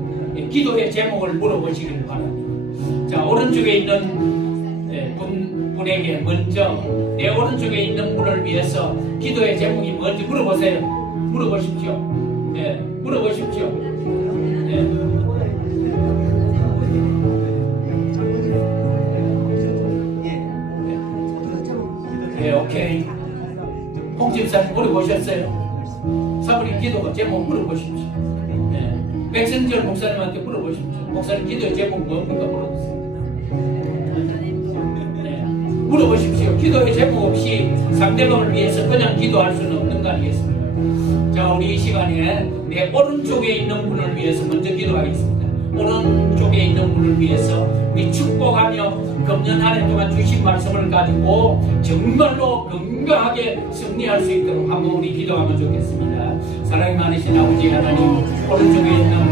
기도의 제목을 물어보시기를 바랍니다. 자, 오른쪽에 있는 분에게 먼저 내 오른쪽에 있는 분을 위해서 기도의 제목이 뭔지 물어보세요. 물어보십시오. 네, 물어보십시오. 네. 네, 오케이. 홍 집사님 물어보셨어요? 사모님 기도 제목 물어보십시오. 네. 백선철 목사님한테 물어보십시오. 목사님 기도의 제목 뭡니까? 물어보세요. 네. 물어보십시오. 기도의 제목 없이 상대방을 위해서 그냥 기도할 수는 없는 거 아니겠습니까? 자, 우리 이 시간에 내 오른쪽에 있는 분을 위해서 먼저 기도하겠습니다. 오른쪽에 있는 분을 위해서 우리 축복하며 금년 한 해 동안 주신 말씀을 가지고 정말로 건강하게 승리할 수 있도록 한번 우리 기도하면 좋겠습니다. 사랑이 많으신 아버지 하나님, 오른쪽에 있는